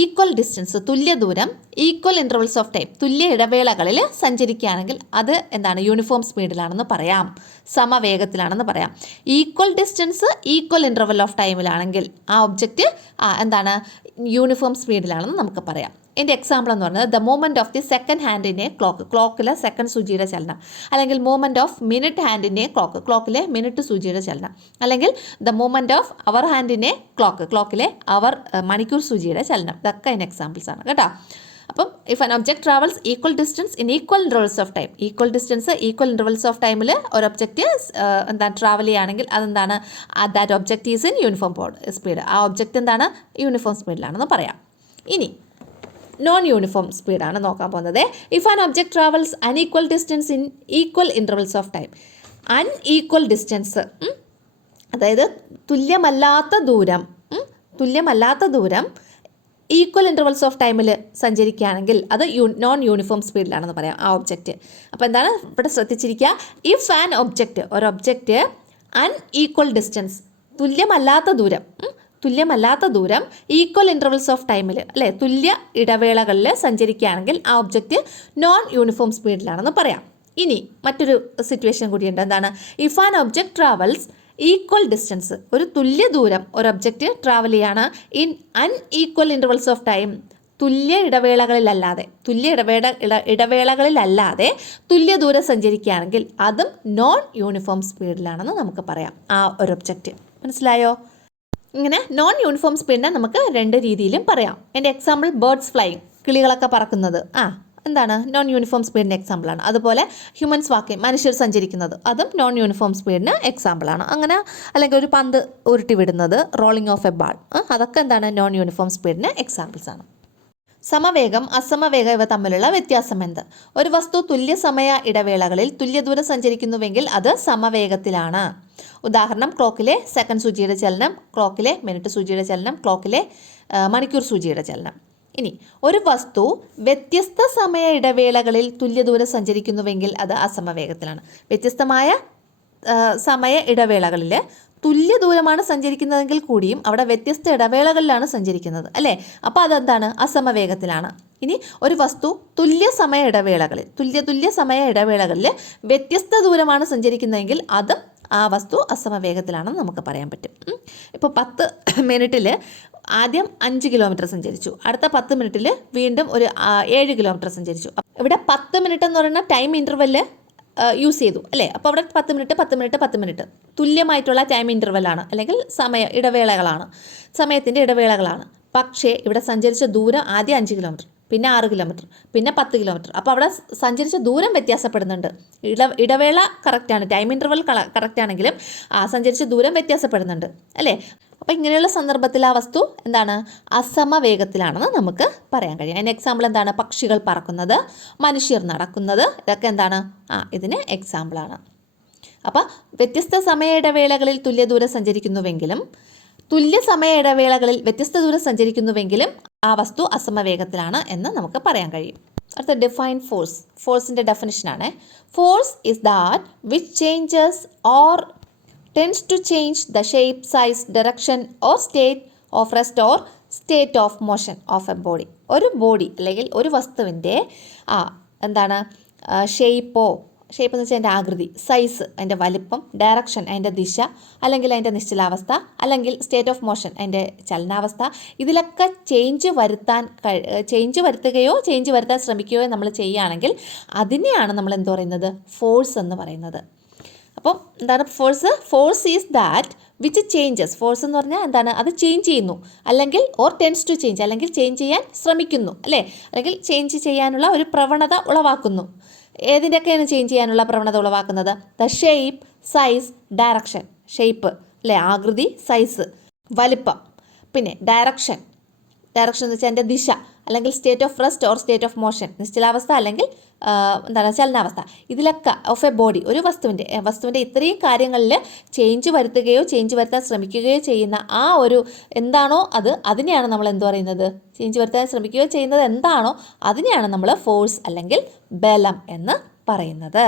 ഈക്വൽ ഡിസ്റ്റൻസ്, തുല്യ ദൂരം, ഈക്വൽ ഇൻ്റർവൽസ് ഓഫ് ടൈം, തുല്യ ഇടവേളകളിൽ സഞ്ചരിക്കുകയാണെങ്കിൽ അത് എന്താണ്? യൂണിഫോം സ്പീഡിലാണെന്ന് പറയാം, സമവേഗത്തിലാണെന്ന് പറയാം. Equal distance equal interval of ടൈമിലാണെങ്കിൽ ആ ഒബ്ജക്റ്റ് എന്താണ്? യൂണിഫോം സ്പീഡിലാണെന്ന് നമുക്ക് പറയാം. എൻ്റെ എക്സാമ്പിൾ എന്ന് പറയുന്നത് the movement of the second hand in a clock, ക്ലോക്കിലെ സെക്കൻഡ് സൂചിയുടെ ചലനം. അല്ലെങ്കിൽ movement of minute hand in a clock, ക്ലോക്കിലെ മിനിറ്റ് സൂചിയുടെ ചലനം. അല്ലെങ്കിൽ the movement of hour hand in a clock, ക്ലോക്കിലെ അവർ മണിക്കൂർ സൂചിയുടെ ചലനം. ഇതൊക്കെ അതിന് എക്സാമ്പിൾസ് ആണ് കേട്ടോ. അപ്പം if an object travels equal distance in equal intervals of time, equal distance equal intervals of ടൈമിൽ ഒരു ഒബ്ജക്റ്റ് ട്രാവൽ ചെയ്യുകയാണെങ്കിൽ അതെന്താണ്? That object is in uniform speed. ആ ഒബ്ജക്റ്റ് എന്താണ്? യൂണിഫോം സ്പീഡിലാണെന്ന് പറയാം. ഇനി നോൺ യൂണിഫോം സ്പീഡാണ് നോക്കാൻ പോകുന്നത്. If an object travels unequal distance in equal intervals of time. Unequal distance അതായത് തുല്യമല്ലാത്ത ദൂരം ഈക്വൽ ഇൻ്റർവൽസ് ഓഫ് ടൈമിൽ സഞ്ചരിക്കുകയാണെങ്കിൽ അത് നോൺ യൂണിഫോം സ്പീഡിലാണെന്ന് പറയാം ആ ഒബ്ജക്റ്റ്. അപ്പോൾ എന്താണ് ഇവിടെ ശ്രദ്ധിച്ചിരിക്കുക? ഇഫ് ആൻ ഒബ്ജക്റ്റ്, ഒരു ഒബ്ജക്റ്റ് അൺഈക്വൽ ഡിസ്റ്റൻസ്, തുല്യമല്ലാത്ത ദൂരം ഈക്വൽ ഇൻ്റർവൽസ് ഓഫ് ടൈമിൽ അല്ലേ, തുല്യ ഇടവേളകളിൽ സഞ്ചരിക്കുകയാണെങ്കിൽ ആ ഒബ്ജക്റ്റ് നോൺ യൂണിഫോം സ്പീഡിലാണെന്ന് പറയാം. ഇനി മറ്റൊരു സിറ്റുവേഷൻ കൂടിയുണ്ട്. എന്താണ്? If an object travels equal distance, ഒരു തുല്യ ദൂരം ഒരു ഒബ്ജക്റ്റ് ട്രാവൽ ചെയ്യാണ് in unequal intervals of time, തുല്യ ഇടവേളകളിലല്ലാതെ തുല്യ ദൂരം സഞ്ചരിക്കുകയാണെങ്കിൽ അതും നോൺ യൂണിഫോം സ്പീഡിലാണെന്ന് നമുക്ക് പറയാം ആ ഒരു ഒബ്ജക്റ്റ്. മനസ്സിലായോ? ഇങ്ങനെ നോൺ യൂണിഫോം സ്പീഡിനെ നമുക്ക് 2 രീതിയിലും പറയാം. എൻ്റെ എക്സാമ്പിൾ ബേർഡ്സ് ഫ്ലൈയിങ്, കിളികളൊക്കെ പറക്കുന്നത് എന്താണ്? നോൺ യൂണിഫോം സ്പീഡിൻ്റെ എക്സാമ്പിളാണ്. അതുപോലെ ഹ്യൂമൻസ് വാക്കിംഗ്, മനുഷ്യർ സഞ്ചരിക്കുന്നത്, അതും നോൺ യൂണിഫോം സ്പീഡിന് എക്സാമ്പിളാണ്. അങ്ങനെ അല്ലെങ്കിൽ ഒരു പന്ത് ഉരുട്ടി വിടുന്നത്, റോളിംഗ് ഓഫ് എ ബാൾ, അതൊക്കെ എന്താണ്? നോൺ യൂണിഫോം സ്പീഡിന് എക്സാമ്പിൾസ് ആണ്. സമവേഗം അസമവേഗം ഇവ തമ്മിലുള്ള വ്യത്യാസം എന്ത്? ഒരു വസ്തു തുല്യ സമയ ഇടവേളകളിൽ തുല്യദൂരം സഞ്ചരിക്കുന്നുവെങ്കിൽ അത് സമവേഗത്തിലാണ്. ഉദാഹരണം, ക്ലോക്കിലെ സെക്കൻഡ് സൂചിയുടെ ചലനം, ക്ലോക്കിലെ മിനിറ്റ് സൂചിയുടെ ചലനം, ക്ലോക്കിലെ മണിക്കൂർ സൂചിയുടെ ചലനം. ഇനി ഒരു വസ്തു വ്യത്യസ്ത സമയ ഇടവേളകളിൽ തുല്യദൂരം സഞ്ചരിക്കുന്നുവെങ്കിൽ അത് അസമവേഗത്തിലാണ്. വ്യത്യസ്തമായ സമയ ഇടവേളകളിൽ തുല്യ ദൂരമാണ് സഞ്ചരിക്കുന്നതെങ്കിൽ കൂടിയും അവിടെ വ്യത്യസ്ത ഇടവേളകളിലാണ് സഞ്ചരിക്കുന്നത് അല്ലേ, അപ്പോൾ അതെന്താണ്? അസമവേഗത്തിലാണ്. ഇനി ഒരു വസ്തു തുല്യ സമയ ഇടവേളകളിൽ വ്യത്യസ്ത ദൂരമാണ് സഞ്ചരിക്കുന്നതെങ്കിൽ അതും ആ വസ്തു അസമവേഗത്തിലാണെന്ന് നമുക്ക് പറയാൻ പറ്റും. ഇപ്പോൾ 10 മിനിറ്റിൽ ആദ്യം 5 കിലോമീറ്റർ സഞ്ചരിച്ചു, അടുത്ത 10 മിനിറ്റിൽ വീണ്ടും ഒരു 7 കിലോമീറ്റർ സഞ്ചരിച്ചു. ഇവിടെ 10 മിനിറ്റ് എന്ന് പറയുന്ന ടൈം ഇൻ്റർവെല്ല് യൂസ് ചെയ്തു അല്ലേ, അപ്പോൾ അവിടെ 10 മിനിറ്റ് തുല്യമായിട്ടുള്ള ടൈം ഇൻ്റർവെല്ലാണ്, അല്ലെങ്കിൽ സമയത്തിൻ്റെ ഇടവേളകളാണ്. പക്ഷേ ഇവിടെ സഞ്ചരിച്ച ദൂരം ആദ്യം 5 കിലോമീറ്റർ, പിന്നെ 6 കിലോമീറ്റർ, പിന്നെ 10 കിലോമീറ്റർ. അപ്പോൾ അവിടെ സഞ്ചരിച്ച ദൂരം വ്യത്യാസപ്പെടുന്നുണ്ട്. ഇടവേള കറക്റ്റാണ്, ടൈം ഇൻ്റർവെൽ കറക്റ്റ് ആണെങ്കിലും സഞ്ചരിച്ച ദൂരം വ്യത്യാസപ്പെടുന്നുണ്ട് അല്ലേ. അപ്പോൾ ഇങ്ങനെയുള്ള സന്ദർഭത്തിൽ ആ വസ്തു എന്താണ്, അസമവേഗത്തിലാണെന്ന് നമുക്ക് പറയാൻ കഴിയും. അതിന് എക്സാമ്പിൾ എന്താണ്, പക്ഷികൾ പറക്കുന്നത്, മനുഷ്യർ നടക്കുന്നത്, ഇതൊക്കെ എന്താണ്, ഇതിന് എക്സാമ്പിളാണ്. അപ്പോൾ വ്യത്യസ്ത സമയ ഇടവേളകളിൽ തുല്യ ദൂരം സഞ്ചരിക്കുന്നുവെങ്കിലും തുല്യ സമയ ഇടവേളകളിൽ വ്യത്യസ്ത ദൂരം സഞ്ചരിക്കുന്നുവെങ്കിലും ആ വസ്തു അസമവേഗത്തിലാണ് എന്ന് നമുക്ക് പറയാൻ കഴിയും. അടുത്ത ഡിഫൈൻ ഫോഴ്സ്. ഫോഴ്സിൻ്റെ ഡെഫിനിഷനാണ്, force is that which changes or tends to change the shape, size, direction or state of rest or state of motion of a body. ഒരു ബോഡി അല്ലെങ്കിൽ ഒരു വസ്തുവിൻ്റെ എന്താണ് ഷേപ്പ് എന്ന് വെച്ചാൽ അതിൻ്റെ ആകൃതി, സൈസ് അതിൻ്റെ വലിപ്പം, ഡയറക്ഷൻ അതിൻ്റെ ദിശ, അല്ലെങ്കിൽ അതിൻ്റെ നിശ്ചലാവസ്ഥ, അല്ലെങ്കിൽ സ്റ്റേറ്റ് ഓഫ് മോഷൻ അതിൻ്റെ ചലനാവസ്ഥ, ഇതിലൊക്കെ ചേഞ്ച് വരുത്തുകയോ ചേഞ്ച് വരുത്താൻ ശ്രമിക്കുകയോ നമ്മൾ ചെയ്യുകയാണെങ്കിൽ അതിനെയാണ് നമ്മൾ എന്ത് പറയുന്നത്, ഫോഴ്സ് എന്ന് പറയുന്നത്. അപ്പം എന്താണ് force is that which changes. Force എന്ന് പറഞ്ഞാൽ എന്താണ്, അത് ചേഞ്ച് ചെയ്യുന്നു, അല്ലെങ്കിൽ ഓർ ടെൻസ് ടു ചേഞ്ച്, അല്ലെങ്കിൽ ചേഞ്ച് ചെയ്യാൻ ശ്രമിക്കുന്നു, അല്ലേ, അല്ലെങ്കിൽ ചേഞ്ച് ചെയ്യാനുള്ള ഒരു പ്രവണത ഉളവാക്കുന്നു. ഏതിൻ്റെയൊക്കെയാണ് ചേഞ്ച് ചെയ്യാനുള്ള പ്രവണത ഉളവാക്കുന്നത്, the shape, size, direction. Shape അല്ലേ, ആകൃതി, സൈസ്, വലിപ്പം, പിന്നെ ഡയറക്ഷൻ എന്ന് വെച്ചാൽ എൻ്റെ ദിശ, അല്ലെങ്കിൽ state of rest or state of motion, നിശ്ചലാവസ്ഥ അല്ലെങ്കിൽ എന്താണ് ചലനാവസ്ഥ. ഇതിലൊക്കെ ഓഫ് എ ബോഡി, ഒരു വസ്തുവിൻ്റെ ഇത്രയും കാര്യങ്ങളിൽ ചേഞ്ച് വരുത്തുകയോ ചേഞ്ച് വരുത്താൻ ശ്രമിക്കുകയോ ചെയ്യുന്ന ആ ഒരു എന്താണോ അതിനെയാണ് നമ്മൾ എന്ത് പറയുന്നത്, ചേഞ്ച് വരുത്താൻ ശ്രമിക്കുകയോ ചെയ്യുന്നത് എന്താണോ അതിനെയാണ് നമ്മൾ ഫോഴ്സ് അല്ലെങ്കിൽ ബലം എന്ന് പറയുന്നത്.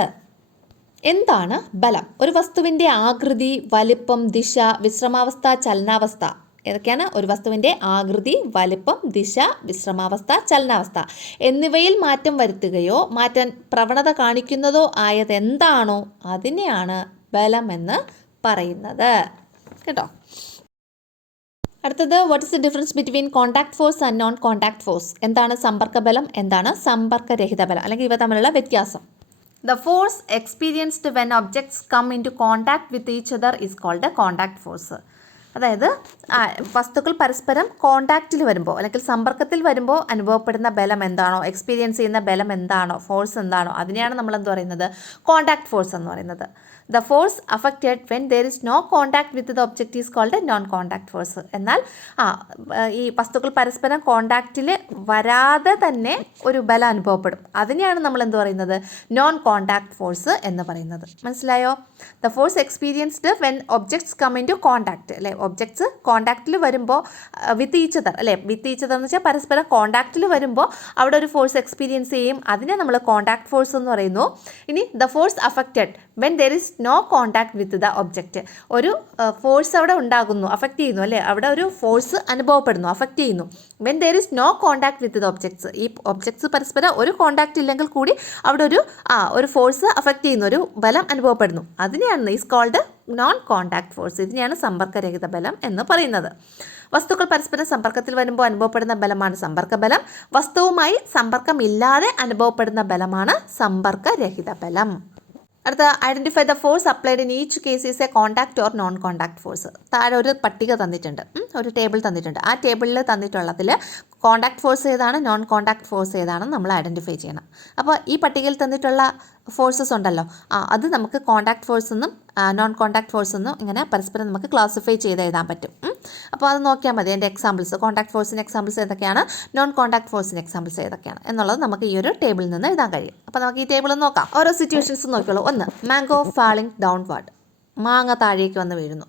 എന്താണ് ബലം? ഒരു വസ്തുവിൻ്റെ ആകൃതി, വലിപ്പം, ദിശ, വിശ്രമാവസ്ഥ, ചലനാവസ്ഥ, ഏതൊക്കെയാണ്? ഒരു വസ്തുവിൻ്റെ ആകൃതി, വലിപ്പം, ദിശ, വിശ്രമാവസ്ഥ, ചലനാവസ്ഥ എന്നിവയിൽ മാറ്റം വരുത്തുകയോ മാറ്റാൻ പ്രവണത കാണിക്കുന്നതോ ആയതെന്താണോ അതിനെയാണ് ബലം എന്ന് പറയുന്നത്. കേട്ടോ. അടുത്തത്, what is the difference between contact force and non contact force? എന്താണ് സമ്പർക്ക ബലം, എന്താണ് സമ്പർക്കരഹിത ബലം, അല്ലെങ്കിൽ ഇവ തമ്മിലുള്ള വ്യത്യാസം? The force experienced when objects come into contact with each other is called a contact force. അതായത് വസ്തുക്കൾ പരസ്പരം കോണ്ടാക്റ്റിൽ വരുമ്പോൾ അല്ലെങ്കിൽ സമ്പർക്കത്തിൽ വരുമ്പോൾ അനുഭവപ്പെടുന്ന ബലം എന്താണോ, എക്സ്പീരിയൻസ് ചെയ്യുന്ന ബലം എന്താണോ, ഫോഴ്സ് എന്താണോ അതിനെയാണ് നമ്മൾ എന്ത് പറയുന്നത്, കോണ്ടാക്ട് ഫോഴ്സ് എന്ന് പറയുന്നത്. The force affected when there is no contact with the object is called a non contact force. എന്നാൽ ഈ വസ്തുക്കൾ പരസ്പരം കോണ്ടാക്റ്റിൽ വരാതെ തന്നെ ഒരു ബലം അനുഭവപ്പെടും, അതിനെയാണ് നമ്മൾ എന്ത് പറയുന്നത്, നോൺ കോണ്ടാക്ട് ഫോഴ്സ് എന്ന് പറയുന്നത്. മനസ്സിലായോ? The force experienced when objects come into contact, അല്ലേ, ഒബ്ജക്ട്സ് കോണ്ടാക്റ്റിൽ വരുമ്പോൾ വിത്ത് ഈച്ച് അതർ, അല്ലേ, വിത്ത് ഈച്ച് അതർ എന്ന് വെച്ചാൽ പരസ്പരം കോണ്ടാക്റ്റിൽ വരുമ്പോൾ അവിടെ ഒരു ഫോഴ്സ് എക്സ്പീരിയൻസ് ചെയ്യും, അതിനെ നമ്മൾ കോണ്ടാക്ട് ഫോഴ്സ് എന്ന് പറയുന്നു. ഇനി the force affected when there is no contact with the object, ഒരു ഫോഴ്സ് അവിടെ ഉണ്ടാകുന്നു, അഫക്റ്റ് ചെയ്യുന്നു, അല്ലേ, അവിടെ ഒരു ഫോഴ്സ് അനുഭവപ്പെടുന്നു, അഫക്റ്റ് ചെയ്യുന്നു. When there is no contact with the objects, ഈ ഒബ്ജക്ട്സ് പരസ്പരം ഒരു കോണ്ടാക്ട് ഇല്ലെങ്കിൽ കൂടി അവിടെ ഒരു ഫോഴ്സ് അഫക്റ്റ് ചെയ്യുന്നു, ഒരു ബലം അനുഭവപ്പെടുന്നു, അതിനെയാണ് is called non contact force. ഇതിനെയാണ് സമ്പർക്കരഹിത ബലം എന്ന് പറയുന്നത്. വസ്തുക്കൾ പരസ്പരം സമ്പർക്കത്തിൽ വരുമ്പോൾ അനുഭവപ്പെടുന്ന ബലമാണ് സമ്പർക്ക ബലം. വസ്തുവുമായി സമ്പർക്കമില്ലാതെ അനുഭവപ്പെടുന്ന ബലമാണ് സമ്പർക്കരഹിത ബലം. അടുത്ത, identify the force applied in each case is A contact or non contact force. താഴെ ഒരു പട്ടിക തന്നിട്ടുണ്ട്, ഒരു ടേബിൾ തന്നിട്ടുണ്ട്. ആ ടേബിളിൽ തന്നിട്ടുള്ളതിൽ കോണ്ടാക്ട് ഫോഴ്സ് ഏതാണ്, നോൺ കോണ്ടാക്ട് ഫോഴ്സ് ഏതാണെന്ന് നമ്മൾ ഐഡൻറ്റിഫൈ ചെയ്യണം. അപ്പോൾ ഈ പട്ടികയിൽ തന്നിട്ടുള്ള ഫോഴ്സസ് ഉണ്ടല്ലോ, അത് നമുക്ക് കോണ്ടാക്ട് ഫോഴ്സ് എന്നും നോൺ കോണ്ടാക്ട് ഫോഴ്സ് എന്നും ഇങ്ങനെ പരസ്പരം നമുക്ക് ക്ലാസിഫൈ ചെയ്ത് എഴുതാൻ പറ്റും. അപ്പോൾ അത് നോക്കിയാൽ മതി. എൻ്റെ എക്സാമ്പിൾസ്, കോണ്ടാക്ട് ഫോഴ്സിൻ്റെ എക്സാമ്പിൾസ് ഏതൊക്കെയാണ്, നോൺ കോണ്ടാക്ട് ഫോഴ്സിൻ്റെ എക്സാമ്പിൾസ് ഏതൊക്കെയാണ് എന്നുള്ളത് നമുക്ക് ഈ ഒരു ടേബിളിൽ നിന്ന് എഴുതാൻ കഴിയും. അപ്പോൾ നമുക്ക് ഈ ടേബിൾ നോക്കാം. ഓരോ സിറ്റുവേഷൻസ് നോക്കിയോളൂ. 1, മാംഗോ ഫാളിംഗ് ഡൗൺവാർഡ്, മാങ്ങ താഴേക്ക് വന്ന് വീഴുന്നു.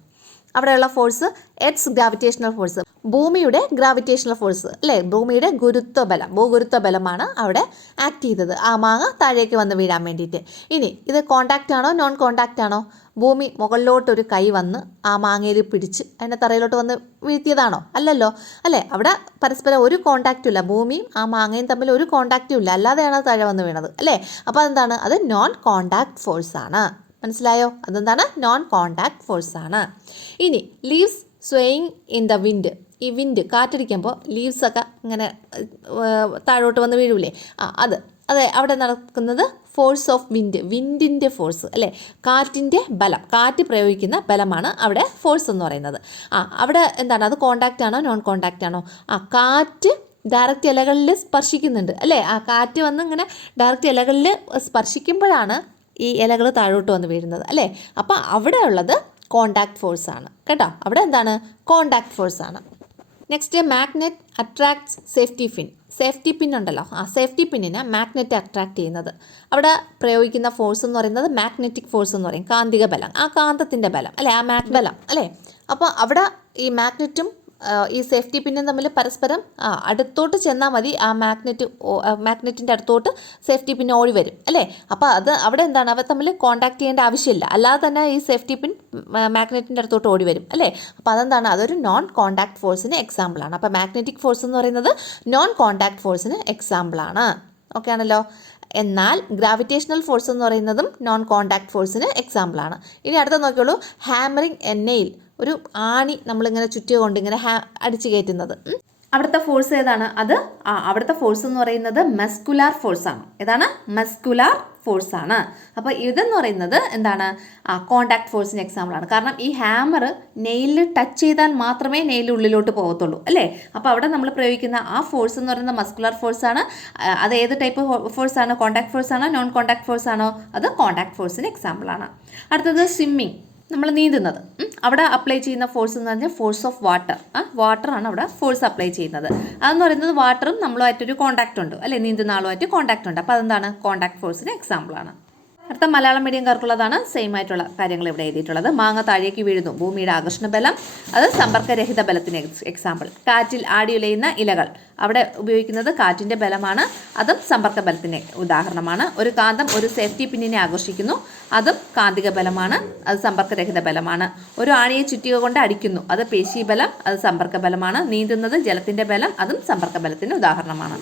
അവിടെയുള്ള ഫോഴ്സ് എർത്ത് ഗ്രാവിറ്റേഷണൽ ഫോഴ്സ്, ഭൂമിയുടെ ഗ്രാവിറ്റേഷണൽ ഫോഴ്സ്, അല്ലേ, ഭൂമിയുടെ ഭൂഗുരുത്വ ബലമാണ് അവിടെ ആക്ട് ചെയ്തത് ആ മാങ്ങ താഴേക്ക് വന്ന് വീഴാൻ വേണ്ടിയിട്ട്. ഇനി ഇത് കോണ്ടാക്റ്റ് ആണോ നോൺ കോണ്ടാക്റ്റ് ആണോ? ഭൂമി മുകളിലോട്ടൊരു കൈ വന്ന് ആ മാങ്ങയിൽ പിടിച്ച് അതിൻ്റെ തറയിലോട്ട് വന്ന് വീഴ്ത്തിയതാണോ? അല്ലല്ലോ, അല്ലേ, അവിടെ പരസ്പരം ഒരു കോണ്ടാക്റ്റും ഇല്ല, ഭൂമിയും ആ മാങ്ങയും തമ്മിൽ ഒരു കോണ്ടാക്റ്റും ഇല്ല, അല്ലാതെയാണ് അത് താഴെ വന്ന് വീണത്, അല്ലേ. അപ്പോൾ അതെന്താണ്, അത് നോൺ കോണ്ടാക്ട് ഫോഴ്സ് ആണ്. മനസ്സിലായോ? അതെന്താണ്, നോൺ കോണ്ടാക്ട് ഫോഴ്സ് ആണ്. ഇനി leaves swaying in the wind, ഈ വിൻഡ് കാറ്റടിക്കുമ്പോൾ ലീവ്സൊക്കെ ഇങ്ങനെ താഴോട്ട് വന്ന് വീഴൂലേ, അതെ അവിടെ നടക്കുന്നത് ഫോഴ്സ് ഓഫ് വിൻഡിൻ്റെ ഫോഴ്സ്, അല്ലേ, കാറ്റിൻ്റെ ബലം, കാറ്റ് പ്രയോഗിക്കുന്ന ബലമാണ് അവിടെ ഫോഴ്സ് എന്ന് പറയുന്നത്. അവിടെ എന്താണ്, അത് കോണ്ടാക്റ്റ് ആണോ നോൺ കോണ്ടാക്റ്റ് ആണോ? കാറ്റ് ഡയറക്റ്റ് ഇലകളിൽ സ്പർശിക്കുന്നുണ്ട്, അല്ലേ, കാറ്റ് വന്ന് ഇങ്ങനെ ഡയറക്റ്റ് ഇലകളിൽ സ്പർശിക്കുമ്പോഴാണ് ഈ ഇലകൾ താഴോട്ട് വന്ന് വീഴുന്നത്, അല്ലേ. അപ്പോൾ അവിടെ ഉള്ളത് കോണ്ടാക്ട് ഫോഴ്സ് ആണ് കേട്ടോ. അവിടെ എന്താണ് കോണ്ടാക്ട് ഫോഴ്സ് ആണ്. Next magnet attracts safety pin ഉണ്ടല്ലോ, ആ സേഫ്റ്റി പിന്നിനെ മാഗ്നറ്റ് അട്രാക്ട് ചെയ്യുന്നത്. അവിടെ പ്രയോഗിക്കുന്ന ഫോഴ്സ് എന്ന് പറയുന്നത് മാഗ്നറ്റിക് ഫോഴ്സ് എന്ന് പറയും, കാന്തിക ബലം, ആ കാന്തത്തിൻ്റെ ബലം അല്ലേ, ആ ബലം അല്ലേ. അപ്പോൾ അവിടെ ഈ മാഗ്നറ്റും ഈ സേഫ്റ്റി പിന്നും തമ്മിൽ പരസ്പരം അടുത്തോട്ട് ചെന്നാൽ മതി, ആ മാഗ്നറ്റിൻ്റെ അടുത്തോട്ട് സേഫ്റ്റി പിൻ ഓടി വരും അല്ലേ. അപ്പോൾ അവിടെ എന്താണ്, അവ തമ്മിൽ കോൺടാക്ട് ചെയ്യേണ്ട ആവശ്യമില്ല, അല്ലാതെ തന്നെ ഈ സേഫ്റ്റി പിൻ മാഗ്നറ്റിൻ്റെ അടുത്തോട്ട് ഓടി വരും അല്ലേ. അപ്പോൾ അതെന്താണ്, അതൊരു നോൺ കോൺടാക്ട് ഫോഴ്സിന് എക്സാമ്പിളാണ്. അപ്പോൾ മാഗ്നറ്റിക് ഫോഴ്സ് എന്ന് പറയുന്നത് നോൺ കോൺടാക്ട് ഫോഴ്സിന് എക്സാമ്പിളാണ്. ഓക്കെ ആണല്ലോ. എന്നാൽ ഗ്രാവിറ്റേഷണൽ ഫോഴ്സ് എന്ന് പറയുന്നതും നോൺ കോൺടാക്ട് ഫോഴ്സിന് എക്സാമ്പിളാണ്. ഇനി അടുത്ത നോക്കിയോളൂ, ഹാമറിങ് എണ്ണയിൽ ഒരു ആണി നമ്മളിങ്ങനെ ചുറ്റിക കൊണ്ട് ഇങ്ങനെ അടിച്ചു കയറ്റുന്നത്. അവിടുത്തെ ഫോഴ്സ് ഏതാണ്? അവിടുത്തെ ഫോഴ്സ് എന്ന് പറയുന്നത് മസ്കുലാർ ഫോഴ്സാണ്. ഏതാണ്? മസ്കുലാർ ഫോഴ്സാണ്. അപ്പോൾ ഇതെന്ന് പറയുന്നത് എന്താണ്, കോണ്ടാക്ട് ഫോഴ്സിന് എക്സാമ്പിളാണ്. കാരണം ഈ ഹാമർ നെയിലിൽ ടച്ച് ചെയ്താൽ മാത്രമേ നെയിൽ ഉള്ളിലോട്ട് പോകത്തുള്ളൂ അല്ലേ. അപ്പോൾ അവിടെ നമ്മൾ പ്രയോഗിക്കുന്ന ആ ഫോഴ്സ് എന്ന് പറയുന്നത് മസ്കുലാർ ഫോഴ്സാണ്. അത് ഏത് ടൈപ്പ് ഫോഴ്സാണ്? കോണ്ടാക്ട് ഫോഴ്സാണോ നോൺ കോണ്ടാക്ട് ഫോഴ്സാണോ? അത് കോണ്ടാക്ട് ഫോഴ്സിന് എക്സാമ്പിളാണ്. അടുത്തത് സ്വിമ്മിങ്, നമ്മൾ നീന്തുന്നത്. അവിടെ അപ്ലൈ ചെയ്യുന്ന ഫോഴ്സ് എന്ന് പറഞ്ഞാൽ ഫോഴ്സ് ഓഫ് വാട്ടറാണ് അവിടെ ഫോഴ്സ് അപ്ലൈ ചെയ്യുന്നത്. അതെന്ന് പറയുന്നത് വാട്ടറും നമ്മളുമായിട്ടൊരു കോൺടാക്റ്റ് ഉണ്ട് അല്ലേ, നീന്തുന്ന ആളുമായിട്ട് കോൺടാക്റ്റ് ഉണ്ട്. അപ്പോൾ അതെന്താണ്, കോൺടാക്ട് ഫോഴ്സിന് എക്സാമ്പിളാണ്. അടുത്ത മലയാളം മീഡിയംകാർക്കുള്ളതാണ് സെയിം ആയിട്ടുള്ള കാര്യങ്ങൾ ഇവിടെ എഴുതിയിട്ടുള്ളത്. മാങ്ങ താഴേക്ക് വീഴുന്നു, ഭൂമിയുടെ ആകർഷണ ബലം, അത് സമ്പർക്കരഹിത ബലത്തിന് എക്സാമ്പിൾ. കാറ്റിൽ ആടിയുലയുന്ന ഇലകൾ, അവിടെ ഉപയോഗിക്കുന്നത് കാറ്റിൻ്റെ ബലമാണ്, അതും സമ്പർക്ക ബലത്തിന് ഉദാഹരണമാണ്. ഒരു കാന്തം ഒരു സേഫ്റ്റി പിന്നിനെ ആകർഷിക്കുന്നു, അതും കാന്തിക ബലമാണ്, അത് സമ്പർക്കരഹിത ബലമാണ്. ഒരു ആണിയെ ചുറ്റിക കൊണ്ട് അടിക്കുന്നു, അത് പേശീബലം, അത് സമ്പർക്ക ബലമാണ്. നീന്തുന്നത് ജലത്തിൻ്റെ ബലം, അതും സമ്പർക്ക ബലത്തിന് ഉദാഹരണമാണ്.